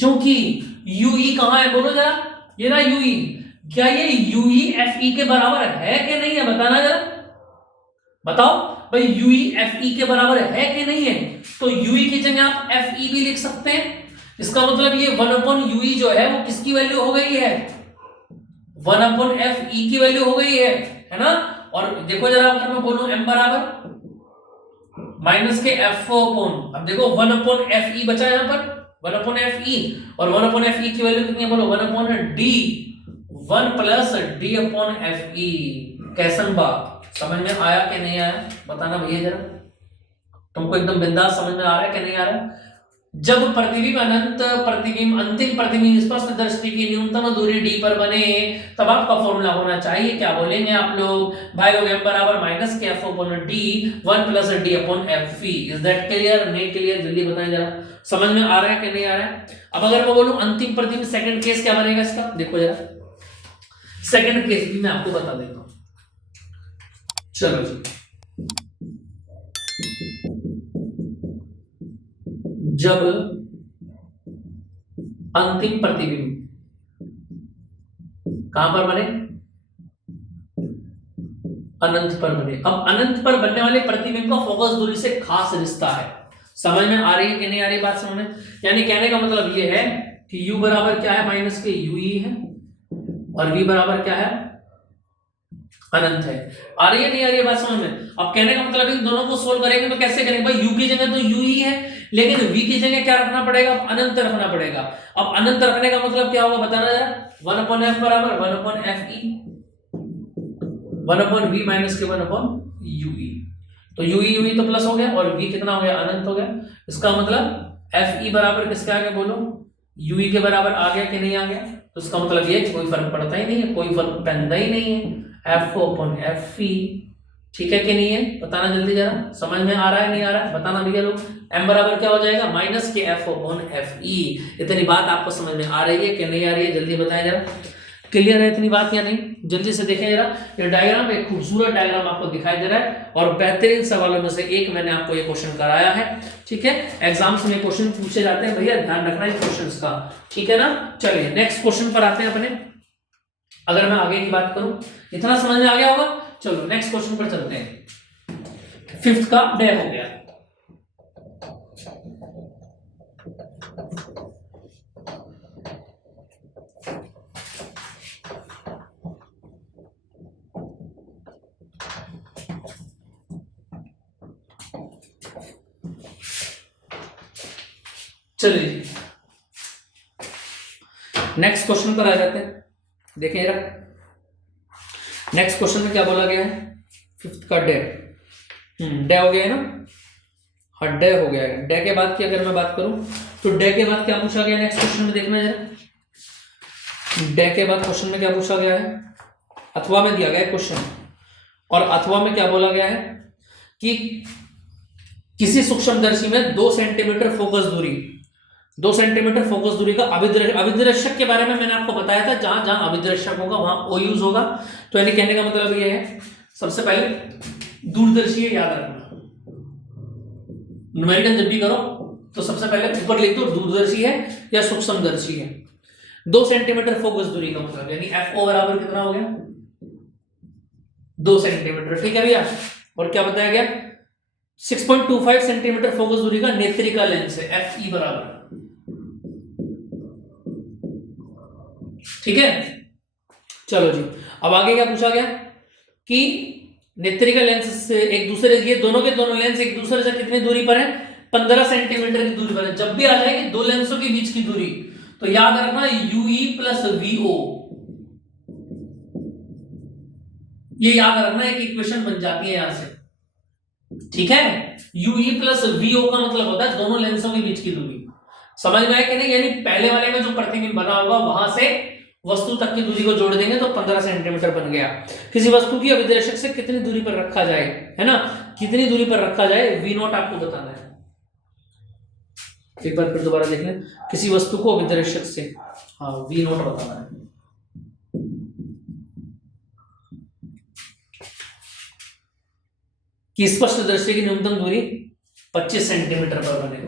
चूंकि यूई कहां है बोलो जरा, ये ना यूई, क्या ये यूई एफ ई के बराबर है कि नहीं है, बताना जरा, बताओ भाई यूई एफ ई के बराबर है कि नहीं है। तो यूई की जगह आप एफ ई भी लिख सकते हैं, इसका मतलब ये 1 अपॉन यूई जो है वो किसकी वैल्यू हो गई है, 1 अपॉन एफ ई की वैल्यू हो गई है ना। और देखो जरा, अगर मैं बोलूं m बराबर माइनस के एफ अपॉन, अब देखो 1 अपॉन एफ ई बचा यहां पर, 1 अपॉन एफ ई, और 1 अपॉन एफ ई की वैल्यू कितनी है बोलो, 1 upon D, 1 plus D upon F ई। कैसन बात, समझ में आया कि नहीं आया, बताना भैया जरा, तुमको एकदम बिंदास समझ में आ रहा है कि नहीं आ रहा है? जब प्रतिबिंब अंतिम प्रतिबिंब स्पष्ट दृष्टि की न्यूनतम दूरी डी पर बने तब आपका फॉर्मूला होना चाहिए, क्या बोलेंगे आप लोग भाई, लोग m बराबर माइनस के F upon D 1 plus D upon F E. Is that clear, नहीं क्लियर, जल्दी बताएं जरा, समझ में आ रहा है कि नहीं आ रहा है? अब अगर मैं बोलूं अंतिम प्रतिबिंब सेकंड केस क्या बनेगा इसका, देखो जरा, सेकंड केस भी मैं आपको बता देता हूं। चलो जी, जब अंतिम प्रतिबिंब कहां पर बने, अनंत पर बने। अब अनंत पर बनने वाले प्रतिबिंब का फोकस दूरी से खास रिश्ता है, समझ में आ रही है कि नहीं आ रही बात समझ में? यानी कहने का मतलब ये है कि u बराबर क्या है, माइनस के यू ही है, और v बराबर क्या है, अनंत है। आ रही है नहीं आ रही है बात समझ में? अब कहने का मतलब इन दोनों को सोल्व करेंगे तो कैसे करेंगे भाई, u की जगह तो u ही है लेकिन v की जगह क्या रखना पड़ेगा, अनंत रखना पड़ेगा। अब अनंत रखने का मतलब क्या होगा बताना जरा, 1 अपॉन एफ बराबर 1 upon F E, 1 upon V minus के 1 अपॉन यू ई, तो यू ई तो प्लस हो गया और v कितना हो गया, अनंत हो गया। इसका मतलब एफ ई बराबर किसके आ गया बोलो, यू ई के बराबर आ गया कि नहीं आ गया? तो इसका मतलब ये कोई फर्क पड़ता ही नहीं है, कोई फर्क पैदा ही नहीं है, एफ अपॉन एफ ई ठीक है कि नहीं है, बताना जल्दी जरा, समझ में आ रहा है नहीं आ रहा है बताना भैया लोग। m बराबर क्या हो जाएगा माइनस के एफ अपॉन एफ ई। इतनी बात आपको समझ में आ रही है कि नहीं आ रही है, जल्दी बताएं जरा, क्लियर है इतनी बात या नहीं, जल्दी से देखें जरा। ये डायग्राम एक खूबसूरत डायग्राम आपको दिखाई दे रहा है और बेहतरीन सवालों में से एक मैंने आपको ये क्वेश्चन कराया है, ठीक है। एग्जाम्स में क्वेश्चन पूछे जाते हैं भैया, ध्यान रखना इन क्वेश्चंस का, ठीक है ना। चलिए नेक्स्ट क्वेश्चन पर आते हैं अपने। अगर मैं आगे की बात करूं, इतना समझ में आ गया होगा, चलो नेक्स्ट क्वेश्चन पर चलते हैं। फिफ्थ का डे हो गया। चलिए नेक्स्ट क्वेश्चन पर आ जाते हैं। देखिए जरा नेक्स्ट क्वेश्चन में क्या बोला गया है, फिफ्थ का डे, डे हो गया है ना, हाँ डे हो गया है। डे के बाद की अगर मैं बात करूं तो डे के बाद क्या पूछा गया नेक्स्ट क्वेश्चन में, देखना जरा। डे के बाद क्वेश्चन में क्या पूछा गया है, अथवा में दिया गया है क्वेश्चन, और अथवा में क्या बोला गया है कि किसी सूक्ष्मदर्शी में 2 सेंटीमीटर फोकस दूरी, 2 सेंटीमीटर फोकस दूरी का अभिदृश्यक के बारे में मैंने आपको बताया था, जहां जहां अभिदृश्यक होगा वहां ओ यूज होगा। तो यानी कहने का मतलब ये है, सबसे पहले दूरदर्शी है, याद रखना, न्यूमेरिकल जब भी करो तो सबसे पहले ऊपर लिख दो दूरदर्शी है या सूक्ष्मदर्शी है। 2 सेंटीमीटर फोकस दूरी का मतलब यानी एफ ओ बराबर कितना हो गया 2 सेंटीमीटर, ठीक है भैया। और क्या बताया गया 6.25 सेंटीमीटर फोकस दूरी का नेत्रिका लेंस है, एफ ई बराबर, ठीक है। चलो जी, अब आगे क्या पूछा गया कि नेत्रिका लेंस से एक दूसरे, ये दोनों के दोनों लेंस एक दूसरे से कितनी दूरी पर है 15 सेंटीमीटर की दूरी पर है। जब भी आ जाएगी दो लेंसों के बीच की दूरी तो याद रखना यूई प्लस वीओ, ये याद रखना, एक इक्वेशन बन जाती है यहां से, ठीक है। यूई प्लस वीओ का मतलब होता है दोनों लेंसों के बीच की दूरी, समझ में आया कि नहीं। यानी पहले वाले में जो प्रतिबिंब बना होगा वहां से वस्तु तक की दूरी को जोड़ देंगे तो 15 सेंटीमीटर बन गया। किसी वस्तु की अभिदर्शक से कितनी दूरी पर रखा जाए, है ना, कितनी दूरी पर रखा जाए वी नॉट आपको बताना है। एक बार फिर दोबारा देख लें, किसी वस्तु को अभिदर्शक से, हाँ वी नॉट बताना है। कि स्पष्ट दृष्टि की न्यूनतम दूरी 25 सेंटीमीटर पर बने,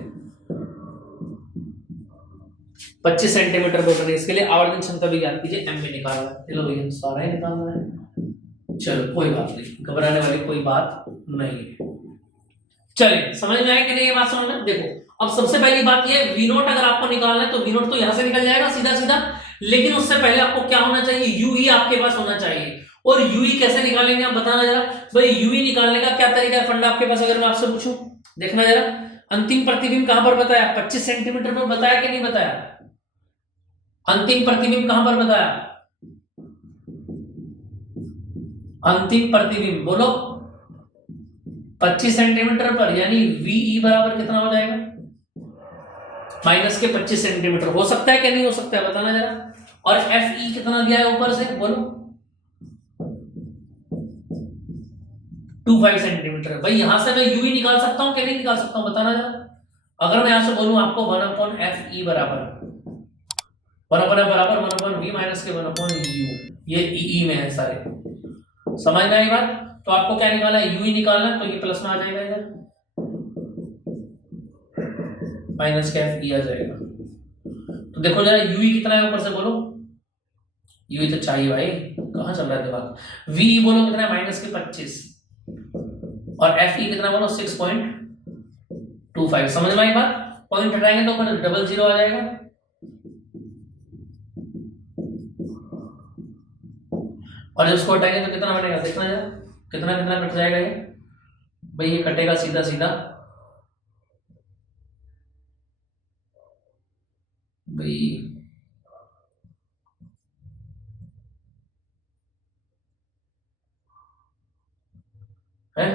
25 सेंटीमीटर पर बने। इसके लिए आवर्धन क्षमता भी याद कीजिए, एम में निकालना है, चलो भैया सारा ही निकालना है। चलो कोई बात नहीं, घबराने वाली कोई बात नहीं है। चलिए समझ में आया कि नहीं ये बात समझ में। देखो अब सबसे पहली बात ये वी नोट अगर आपको निकालना है तो वी नोट तो यहां से निकल जाएगा सीधा सीधा, लेकिन उससे पहले आपको क्या होना चाहिए, यूई आपके पास होना चाहिए। और यूई कैसे निकालेंगे आप बताना जरा भाई, यूई निकालने का क्या तरीका है फंडा आपके पास अगर मैं आपसे पूछूं, देखना जरा। अंतिम प्रतिबिंब कहां पर बताया 25 सेंटीमीटर पर बताया कि नहीं बताया, अंतिम प्रतिबिंब कहां पर बताया, अंतिम प्रतिबिंब बोलो 25 सेंटीमीटर पर, यानी वीई बराबर कितना हो जाएगा माइनस के 25 सेंटीमीटर। हो सकता है कि नहीं हो सकता है बताना जरा। और एफ ई कितना दिया है ऊपर से बोलो 25 सेंटीमीटर। भाई यहां से मैं यूई निकाल सकता हूं कि नहीं निकाल सकता हूं बताना जरा। अगर मैं यहां से बोलूं आपको 1/एफ ई बराबर 1/f बराबर 1/v माइनस के 1/u, ये ई में है सारे, समझ में आई बात। तो आपको क्या निकालना है यूई निकालना है, तो ये प्लस में आ जाएगा इधर, माइनस का एफ ई आ जाएगा। तो देखो जरा यूई कितना है ऊपर से बोलो, यूई तो चाहिए भाई, कहां चल रहा है दिमाग। वी बोलो कितना है माइनस के 25 और एफ ई कितना बोलो 6.25। समझ में आई बात। पॉइंट हटाएंगे तो ऊपर 00 आ जाएगा, और जब इसको हटाएंगे तो कितना बनेगा देखना जरा, कितना कितना कट जाएगा ये भाई, ये कटेगा सीधा सीधा भाई, है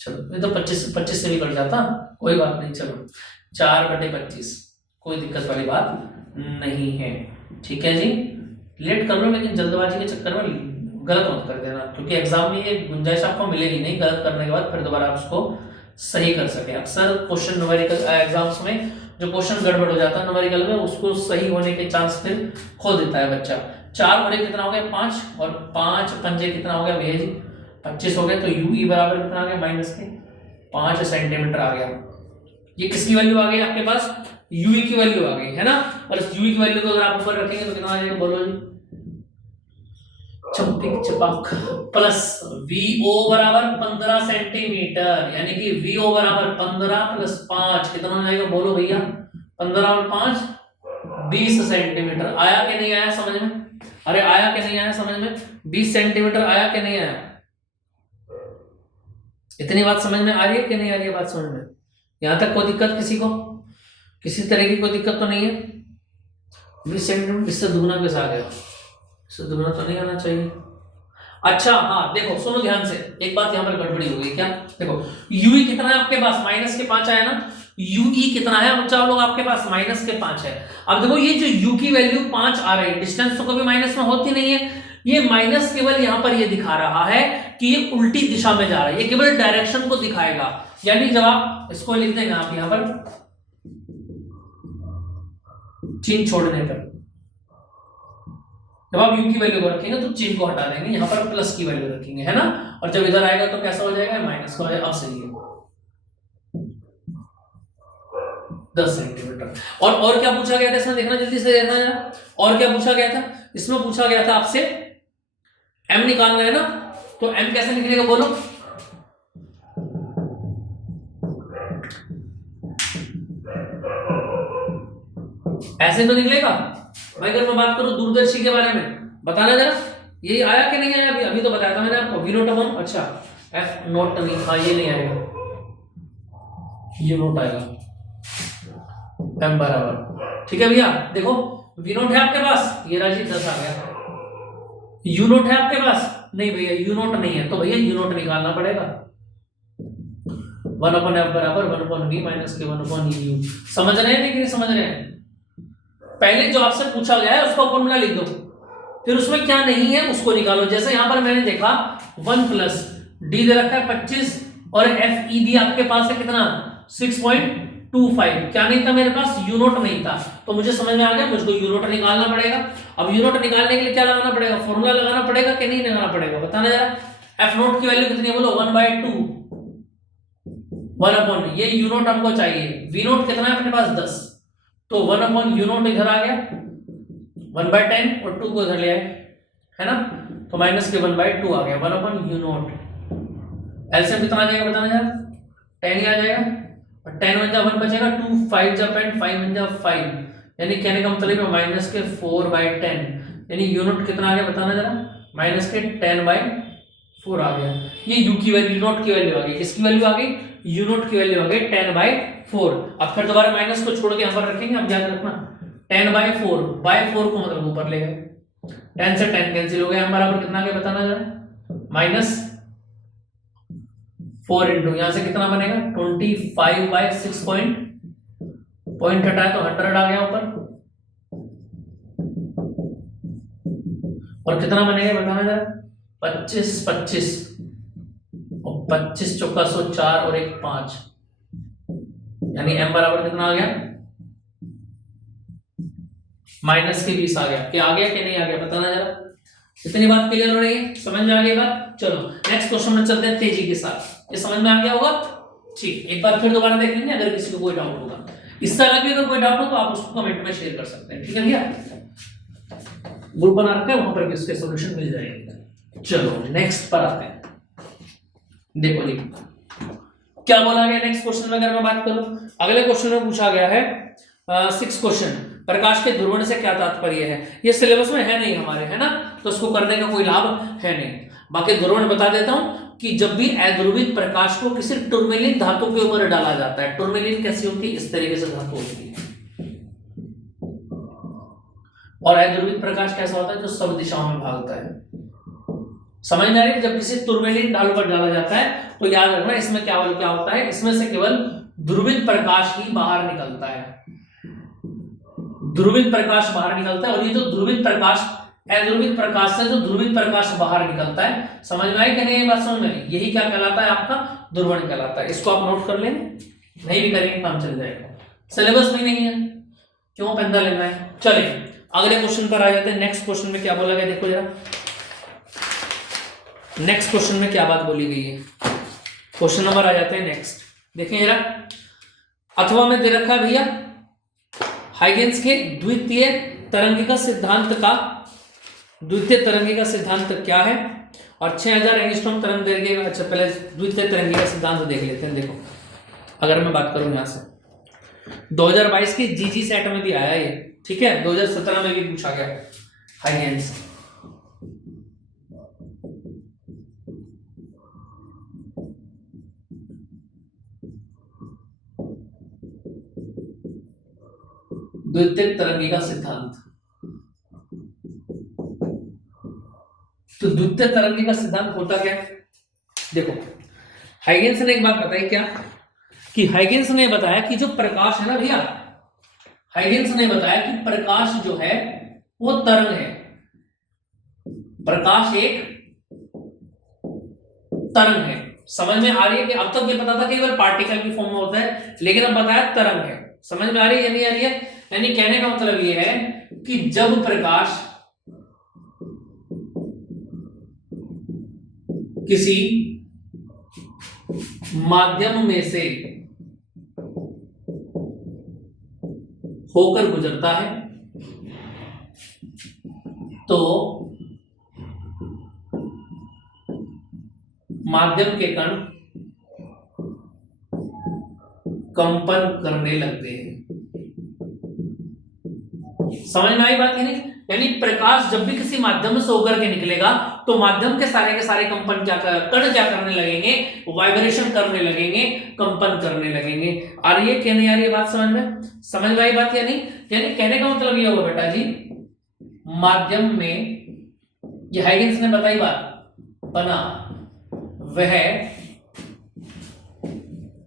चलो ये तो 25 से भी कट जाता, कोई बात नहीं। चलो 4/25 कोई दिक्कत वाली बात नहीं है, ठीक है जी। लेट कर लो लेकिन जल्दबाजी के चक्कर में गलत मत कर देना, क्योंकि एग्जाम में ये गुंजाइश आपको मिलेगी नहीं गलत करने के बाद फिर दोबारा आप उसको सही कर सके। अक्सर क्वेश्चन न्यूमेरिकल एग्जाम्स में जो क्वेश्चन गड़बड़ हो जाता है न्यूमेरिकल में, उसको सही होने के चांस फिर खो देता है बच्चा। 4 और 1 कितना हो गया 5, और 5 पंजे कितना हो गया भैया जी 25 हो गया। तो यूई बराबर कितना आ गया माइनस के 5 सेंटीमीटर आ गया। ये किसकी वैल्यू आ गई आपके पास, यूई की वैल्यू आ गई है ना। और इस यूई की वैल्यू को अगर आप ऊपर रखेंगे तो कितना आ जाएगा बोलो जी, चपक चपक प्लस वीओ बराबर 15 सेंटीमीटर, यानी कि वीओ बराबर 15 प्लस 5 कितना हो जाएगा बोलो भैया, 15 और 5 20 सेंटीमीटर। आया कि नहीं आया समझ में, अरे आया कि नहीं आया समझ में, 20 सेंटीमीटर आया कि नहीं आया, इतनी बात समझ में आ रही है कि नहीं आ रही है बात समझ में, यहां तक कोई दिक्कत किसी को, किसी तरह की कोई दिक्कत तो नहीं है। 20 सेंटीमीटर इससे दुगना कैसे आ गया, इससे दुगना तो नहीं आना चाहिए। अच्छा हाँ देखो सुनो ध्यान से, एक बात यहाँ पर गड़बड़ी हो गई क्या, देखो यूई कितना है आपके पास माइनस के 5 आया ना, यूई कितना है बच्चा लोग आपके पास माइनस के 5 है। अब देखो ये जो यू की वैल्यू 5 आ रही है, डिस्टेंस तो कभी माइनस में होती नहीं है, ये माइनस केवल यहाँ पर ये दिखा रहा है कि ये उल्टी दिशा में जा रहा है, ये केवल डायरेक्शन को दिखाएगा। यानी जब आप इसको लिख देंगे आप यहाँ पर चिन्ह छोड़ने पर, जब आप यू की वैल्यू को रखेंगे तो चिन्ह को हटा देंगे, यहाँ पर प्लस की वैल्यू रखेंगे है ना, और जब इधर आएगा तो कैसा हो जाएगा माइनस का हो जाएगा। अब सही है 10 सेंटीमीटर। और क्या पूछा गया था इसमें, देखना जल्दी से देखना यार, और क्या पूछा गया था इसमें, पूछा गया था आपसे m निकालना है ना, तो m कैसे निकलेगा बोलो, ऐसे तो निकलेगा भाई। अगर मैं बात करूं दूरदर्शी के बारे में, बताना जरा ये आया कि नहीं आया, अभी तो बताया था मैंने आपको v नोट अपॉन, अच्छा f नोट नहीं, हाँ ये नहीं आएगा, ये नोट आएगा m बराबर, ठीक है भैया। देखो v नोट है आपके पास, ये राजी 10 आ गया, u नोट है आपके पास, नहीं भैया u नोट नहीं है, तो भैया u नोट निकालना पड़ेगा, 1 अपॉन f बराबर 1 अपॉन v माइनस के 1 अपॉन u। समझ रहे हैं लेकिन समझ रहे हैं, पहले जो आपसे पूछा गया है उसका फॉर्मूला लिख दो, फिर उसमें क्या नहीं है उसको निकालो। जैसे यहां पर मैंने देखा 1 प्लस डी दे रखा है 25 और एफ ई डी आपके पास है कितना 6.25, क्या नहीं था मेरे पास, यू नोट नहीं था, तो मुझे समझ में आ गया मुझको यू नोट निकालना पड़ेगा। अब यू नोट निकालने के लिए क्या लगाना पड़ेगा, फॉर्मूला लगाना पड़ेगा कि नहीं लगाना पड़ेगा, बताना जरा। एफ नोट की वैल्यू कितनी है बोलो 1/2, 1 अपॉन ये यू नोट हमको चाहिए, वी नोट कितना है अपने पास 10, तो 1 अपॉन यू नोट इधर आ गया 1/10 और 2 को इधर ले आए है ना, तो माइनस के 1/2 आ गया 1 अपॉन यू नोट। एलसीएम कितना आ जाएगा बताना जरा, 10 ही आ जाएगा, और 10 1 जा 1 बचेगा, 2 5 जा 5 1 जा 5, यानी कहने का मतलब है माइनस के 4/10, यानी यू नोट कितना आ गया बताना जरा, माइनस के 10/4 आ गया। ये यू की वैल्यू यू नोट की वैल्यू आ गई, किसकी वैल्यू आ गई, यू नोट की वैल्यू आ गई 10/4। अब फिर दोबारा माइनस को छोड़ के यहां पर रखेंगे, अब याद रखना 10/4 को मतलब ऊपर ले गए, 10 से 10 कैंसिल हो गया, हम बराबर कितना आ गया बताना जरा, माइनस 4 इंटू यहां से कितना बनेगा 25/6 पॉइंट हटाया तो 100 आ गया ऊपर, और कितना बनेगा बताना जरा 25 और 25 चौका 104 और 1 5, यानी m बराबर कितना आ गया माइनस के 20 आ गया। क्या आ गया कि नहीं आ गया बताना जरा, इतनी बात क्लियर हो रही है, समझ में आ गई बात। चलो नेक्स्ट क्वेश्चन में चलते हैं तेजी के साथ, ये समझ में आ गया होगा ठीक। एक बार फिर दोबारा देख लेंगे, अगर किसी को कोई डाउट होगा, इस तरह भी अगर कोई डाउट हो तो आप उसको कमेंट में शेयर कर सकते हैं, ठीक है भैया, ग्रुप बना रखा है वहां पर भी उसके सॉल्यूशन मिल जाएंगे। चलो नेक्स्ट पर आते हैं, देखो जी क्या बोला गया नेक्स्ट क्वेश्चन में। अगर मैं बात करूं अगले क्वेश्चन में पूछा गया है 6 क्वेश्चन, प्रकाश के ध्रुवण से क्या तात्पर्य है, ये सिलेबस में है नहीं हमारे है ना, तो उसको करने का कोई लाभ है नहीं। बाकी ध्रुवण बता देता हूं कि जब भी अध्रुवित प्रकाश को किसी टुर्मेलिन धातु के ऊपर डाला जाता है, टुर्मेलिन कैसी होती है, इस तरीके से धातु होती है, और अध्रुवित प्रकाश कैसा होता है जो सब दिशाओं में भागता है, समझ में आ रही है। जब किसी टुर्मेलिन ढाल पर डाला जाता है तो याद रखना इसमें क्या होता है, इसमें से केवल ध्रुवित प्रकाश ही बाहर निकलता है, ध्रुवित प्रकाश बाहर निकलता है, और ये जो ध्रुवित प्रकाश अध्रुवित प्रकाश से जो ध्रुवित प्रकाश बाहर निकलता है। समझ में आई कि नहीं ये बात? समझ में? यही क्या कहलाता है? आपका ध्रुवण कहलाता है। इसको आप नोट कर लें, नहीं भी करेंगे काम चल जाएगा। सिलेबस में नहीं है, क्यों पेंदा लेना है। चलिए अगले क्वेश्चन पर आ जाते हैं। नेक्स्ट क्वेश्चन में क्या बोला गया देखो जरा, नेक्स्ट क्वेश्चन में क्या बात बोली गई है। क्वेश्चन नंबर आ जाते हैं नेक्स्ट, देखें जरा। अथवा में दे रखा है भैया, हाइगेंस के द्वितीय तरंगिका सिद्धांत का, द्वितीय तरंगिका सिद्धांत क्या है, और 6000 एंगस्ट्रॉम तरंग दैर्घ्य। अच्छा पहले द्वितीय तरंगिका सिद्धांत देख लेते हैं। देखो अगर मैं बात करूं यहां से 2022 की जीजी सेट में भी आया ये, ठीक है, 2017 में भी पूछा गया हाइगेंस। द्वितीय तरंगिका सिद्धांत, तो द्वितीय तरंगिका सिद्धांत होता क्या? देखो हाइगेंस ने एक बात बताई क्या, कि हाइगेंस ने बताया कि जो प्रकाश है ना भैया, हाइगेंस ने बताया कि प्रकाश जो है वो तरंग है। प्रकाश एक तरंग है। समझ में आ रही है कि अब तक ये पता था केवल पार्टिकल की फॉर्म में होता है, लेकिन अब बताया तरंग है। समझ में आ रही है या नहीं आ रही है? यानी कहने का मतलब ये है कि जब प्रकाश किसी माध्यम में से होकर गुजरता है तो माध्यम के कण कंपन करने लगते हैं। समझ में आई बात ही नहीं? यानी प्रकाश जब भी किसी माध्यम से होकर के निकलेगा तो माध्यम के सारे कण क्या करने लगेंगे? वाइब्रेशन करने लगेंगे, कंपन करने लगेंगे। आ रही है क्या नहीं आ रही है बात समझ में? समझ में आई बात या नहीं? यानी कहने का मतलब ये होगा बेटा जी, माध्यम में, ये हाइगेंस ने बताई बात, बना वह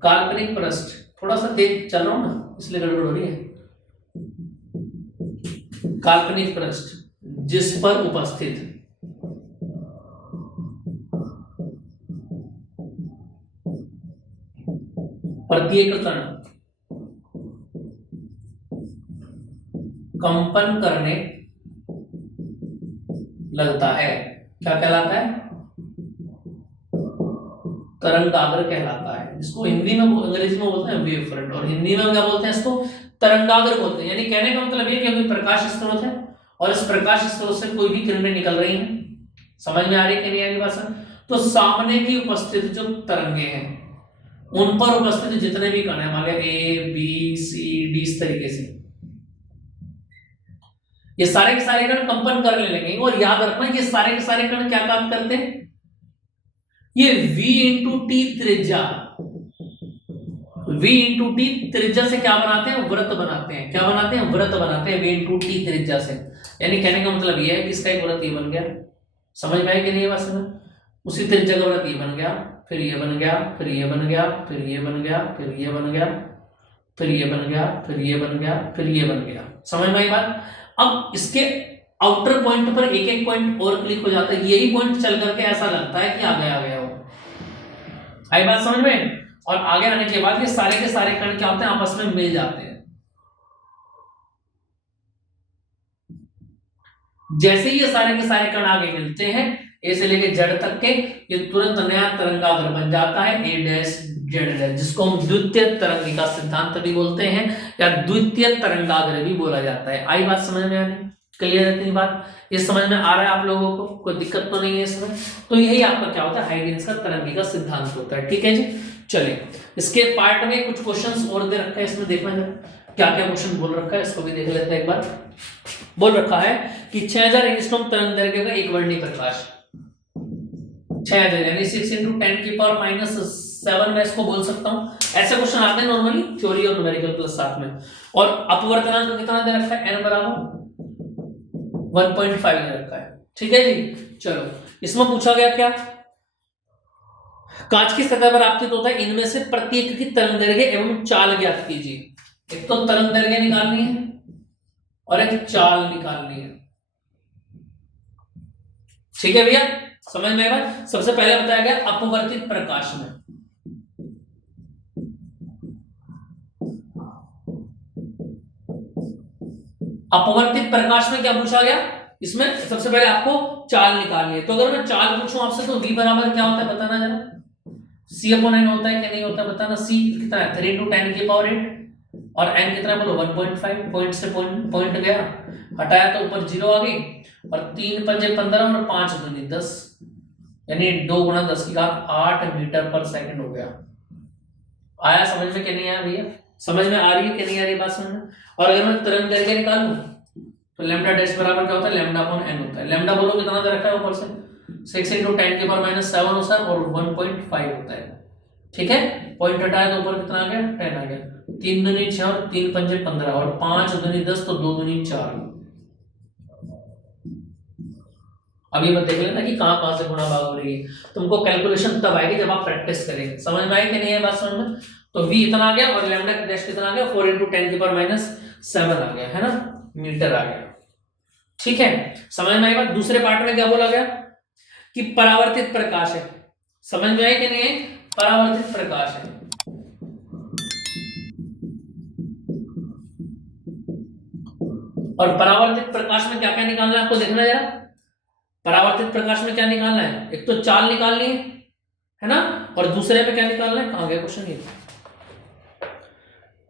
काल्पनिक पृष्ठ, थोड़ा सा तेज चल रहा हूं ना इसलिए गड़बड़ हो रही है, काल्पनिक पृष्ठ जिस पर उपस्थित प्रत्येक कण कंपन करने लगता है, क्या कहलाता है? तरंगाग्र कहलाता है, जिसको हिंदी में अंग्रेजी में बोलते हैं वेव फ्रंट, और हिंदी में क्या बोलते हैं इसको? तरंगाग्र बोलते हैं। यानी कहने का मतलब ये कि कोई प्रकाश स्रोत है और इस प्रकाश स्रोत से कोई भी किरणें निकल रही हैं। समझ में आ रही है कि नहीं आ रही बात? तो सामने की उपस्थित जो तरंगे हैं उन पर उपस्थित जितने भी कण हैं, मान लिया ए बी सी डी, इस तरीके से ये सारे के सारे कण कंपन करने लगेंगे। और याद रखना ये सारे के सारे कण क्या काम करते हैं? ये V इंटू टी त्रिज्या, V इंटू टी त्रिज्या से क्या बनाते हैं? वृत्त बनाते हैं। क्या बनाते हैं? वृत्त बनाते हैं V इंटू टी त्रिज्या से। यानी कहने का मतलब ये है कि इसका एक वृत्त ये बन गया। समझ में आया कि नहीं बात? समझ, उसी त्रिज्या का वृत्त ये बन गया, फिर ये बन गया, फिर ये बन गया, फिर ये बन गया, फिर ये बन गया, फिर ये बन गया, फिर ये बन गया, फिर ये बन गया। समझ में आई बात? अब इसके आउटर पॉइंट पर एक एक पॉइंट और क्लिक हो जाता है, यही पॉइंट चल करके ऐसा लगता है कि आ गया हो। आई बात समझ में? और आगे आने के बाद ये सारे के सारे कण क्या होते हैं? आपस में मिल जाते हैं। जैसे ही ये सारे के सारे कण आगे मिलते हैं, ए से लेके जेड तक के, ये तुरंत नया तरंगाग्र बन जाता है ए डैश जेड डैश, जिसको हम द्वितीय तरंगिका सिद्धांत भी बोलते हैं या द्वितीय तरंगाग्र भी बोला जाता है। आई बात समझ में आने? क्लियर है इतनी बात? ये समझ में आ रहा है आप लोगों को? कोई दिक्कत तो नहीं है इसमें? तो यही आपका क्या होता है? हाइगेंस का तरंगिका सिद्धांत होता है। ठीक है जी, चलिए इसके पार्ट में कुछ क्वेश्चंस और दे रखा है, इसमें देखना जरा क्या क्या क्वेश्चन बोल रखा है, इसको भी देख लेते हैं एक बार। बोल रखा है कि 6000 एंगस्ट्रॉम तरंग दैर्घ्य का एक वर्णीय प्रकाश, 6000 यानी 6 × 10⁻⁻7 में इसको बोल सकता हूं। ऐसे क्वेश्चन आते हैं नॉर्मली, थ्योरी और न्यूमेरिकल प्लस साथ में। और अपवर्तनांक कितना दे रखा है? n बराबर 1.5 दे रखा है। ठीक है जी, चलो इसमें पूछा गया क्या? कांच की सतह पर आपतित होता है इनमें से प्रत्येक की तरंग दैर्घ्य एवं चाल ज्ञात कीजिए। एक तो तरंग दैर्घ्य निकालनी है और एक चाल निकालनी है। ठीक है भैया, समझ में आएगा। सबसे पहले बताया गया अपवर्तित प्रकाश में, अपवर्तित प्रकाश में क्या पूछा गया, इसमें सबसे पहले आपको चाल निकालनी है। तो अगर मैं चाल पूछूं आपसे तो v बराबर क्या होता है बताना जरा, c/n होता है कि नहीं होता है बताना। c कितना है 3 × 10⁸ और n कितना बोलो 1.5, पॉइंट से पॉइंट गया, हटाया तो ऊपर 0 आ गई, और 3 × 5 = 15 और 5 × 2 = 10, यानी 2 × 10 की घात 8 मीटर/सेकंड हो गया। आया समझ में कि नहीं आया भैया, समझ में आ रही है कि नहीं आ रही बात समझ में। और अगर मैं तरंग दैर्घ्य निकालूं तो लैम्डा डैश बराबर क्या होता है, λ/n होता है। लैम्डा बोलो कितना दे रखा है ऊपर से, 6 × 10⁻⁷ होता है और 1.5 होता है। ठीक है, पॉइंट हटाया तो ऊपर कितना आ गया 10 आ गया, 3 दूनी 6 और 3 पंजे 15 और 5 दूनी 10 तो 2 दूनी 4। अभी मत देख लेना कि कहां से गुणा भाग हो रही है, तुमको कैलकुलेशन तब आएगी जब आप प्रैक्टिस करेंगे। समझ में आई कि नहीं है बात समझ में। तो v इतना आ गया और लैम्डा डैश कितना आ गया 4 × 10⁻⁷ आ गया है ना, मीटर आ गया। ठीक है, समझ में आई बात। दूसरे पार्ट में क्या बोला गया कि परावर्तित प्रकाश है, समझ में आई कि नहीं है, परावर्तित प्रकाश है। और परावर्तित प्रकाश में क्या क्या निकालना है आपको देखना जरा। परावर्तित प्रकाश में क्या निकालना है, एक तो चाल निकालनी है ना, और दूसरे में क्या निकालना है, कहां गया क्वेश्चन ये,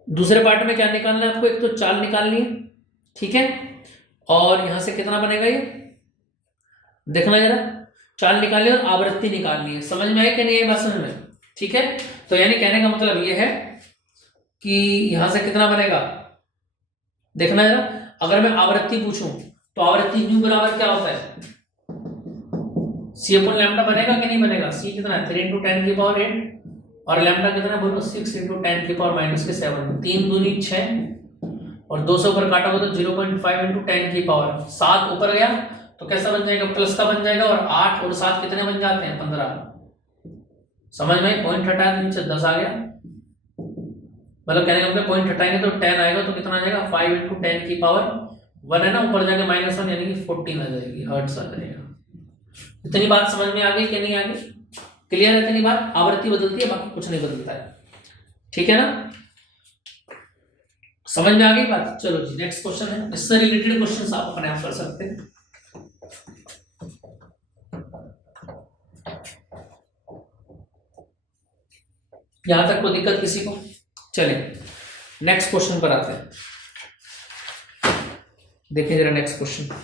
दूसरे पार्ट में क्या निकालना है आपको, एक तो चाल निकालनी है, ठीक है, और यहां से कितना बनेगा ये देखना जरा, चाल निकालनी है और आवृत्ति निकालनी है। समझ में आई कि नहीं है बात समझ में। ठीक है, तो यानी कहने का मतलब ये है कि यहां से कितना बनेगा देखना जरा। अगर मैं आवृत्ति पूछूं तो आवृत्ति न्यू बराबर क्या होता है, c/λ बनेगा कि नहीं बनेगा। c कितना है 3 × 10⁸ और लैम्डा कितना बोलो 6 × 10⁻⁻⁷, 3 दूनी 6 और 200 पर काटा हो तो 0.5 × 10⁻⁷, 7 ऊपर गया तो कैसा बन जाएगा, प्लस का बन जाएगा, और 8 और 7 कितने बन जाते हैं 15। समझ में, पॉइंट हटाया तो नीचे 10 आ गया, मतलब कहने का मतलब पॉइंट हटाएंगे तो 10 आएगा तो कितना आ जाएगा 5 × 10⁻1 है ना, ऊपर जाके -1 यानी कि 14 आ जाएगी, हर्ट्ज आ जाएगा। इतनी बात समझ में आ गई कि नहीं आ गई, क्लियर है इतनी बात। आवृत्ति बदलती है बाकी कुछ नहीं बदलता है, ठीक है ना, समझ में आ गई बात। चलो जी नेक्स्ट क्वेश्चन है, इससे रिलेटेड क्वेश्चंस आप अपने आप कर सकते हैं। यहां तक कोई दिक्कत किसी को, चले नेक्स्ट क्वेश्चन पर आते हैं। देखिए जरा नेक्स्ट क्वेश्चन,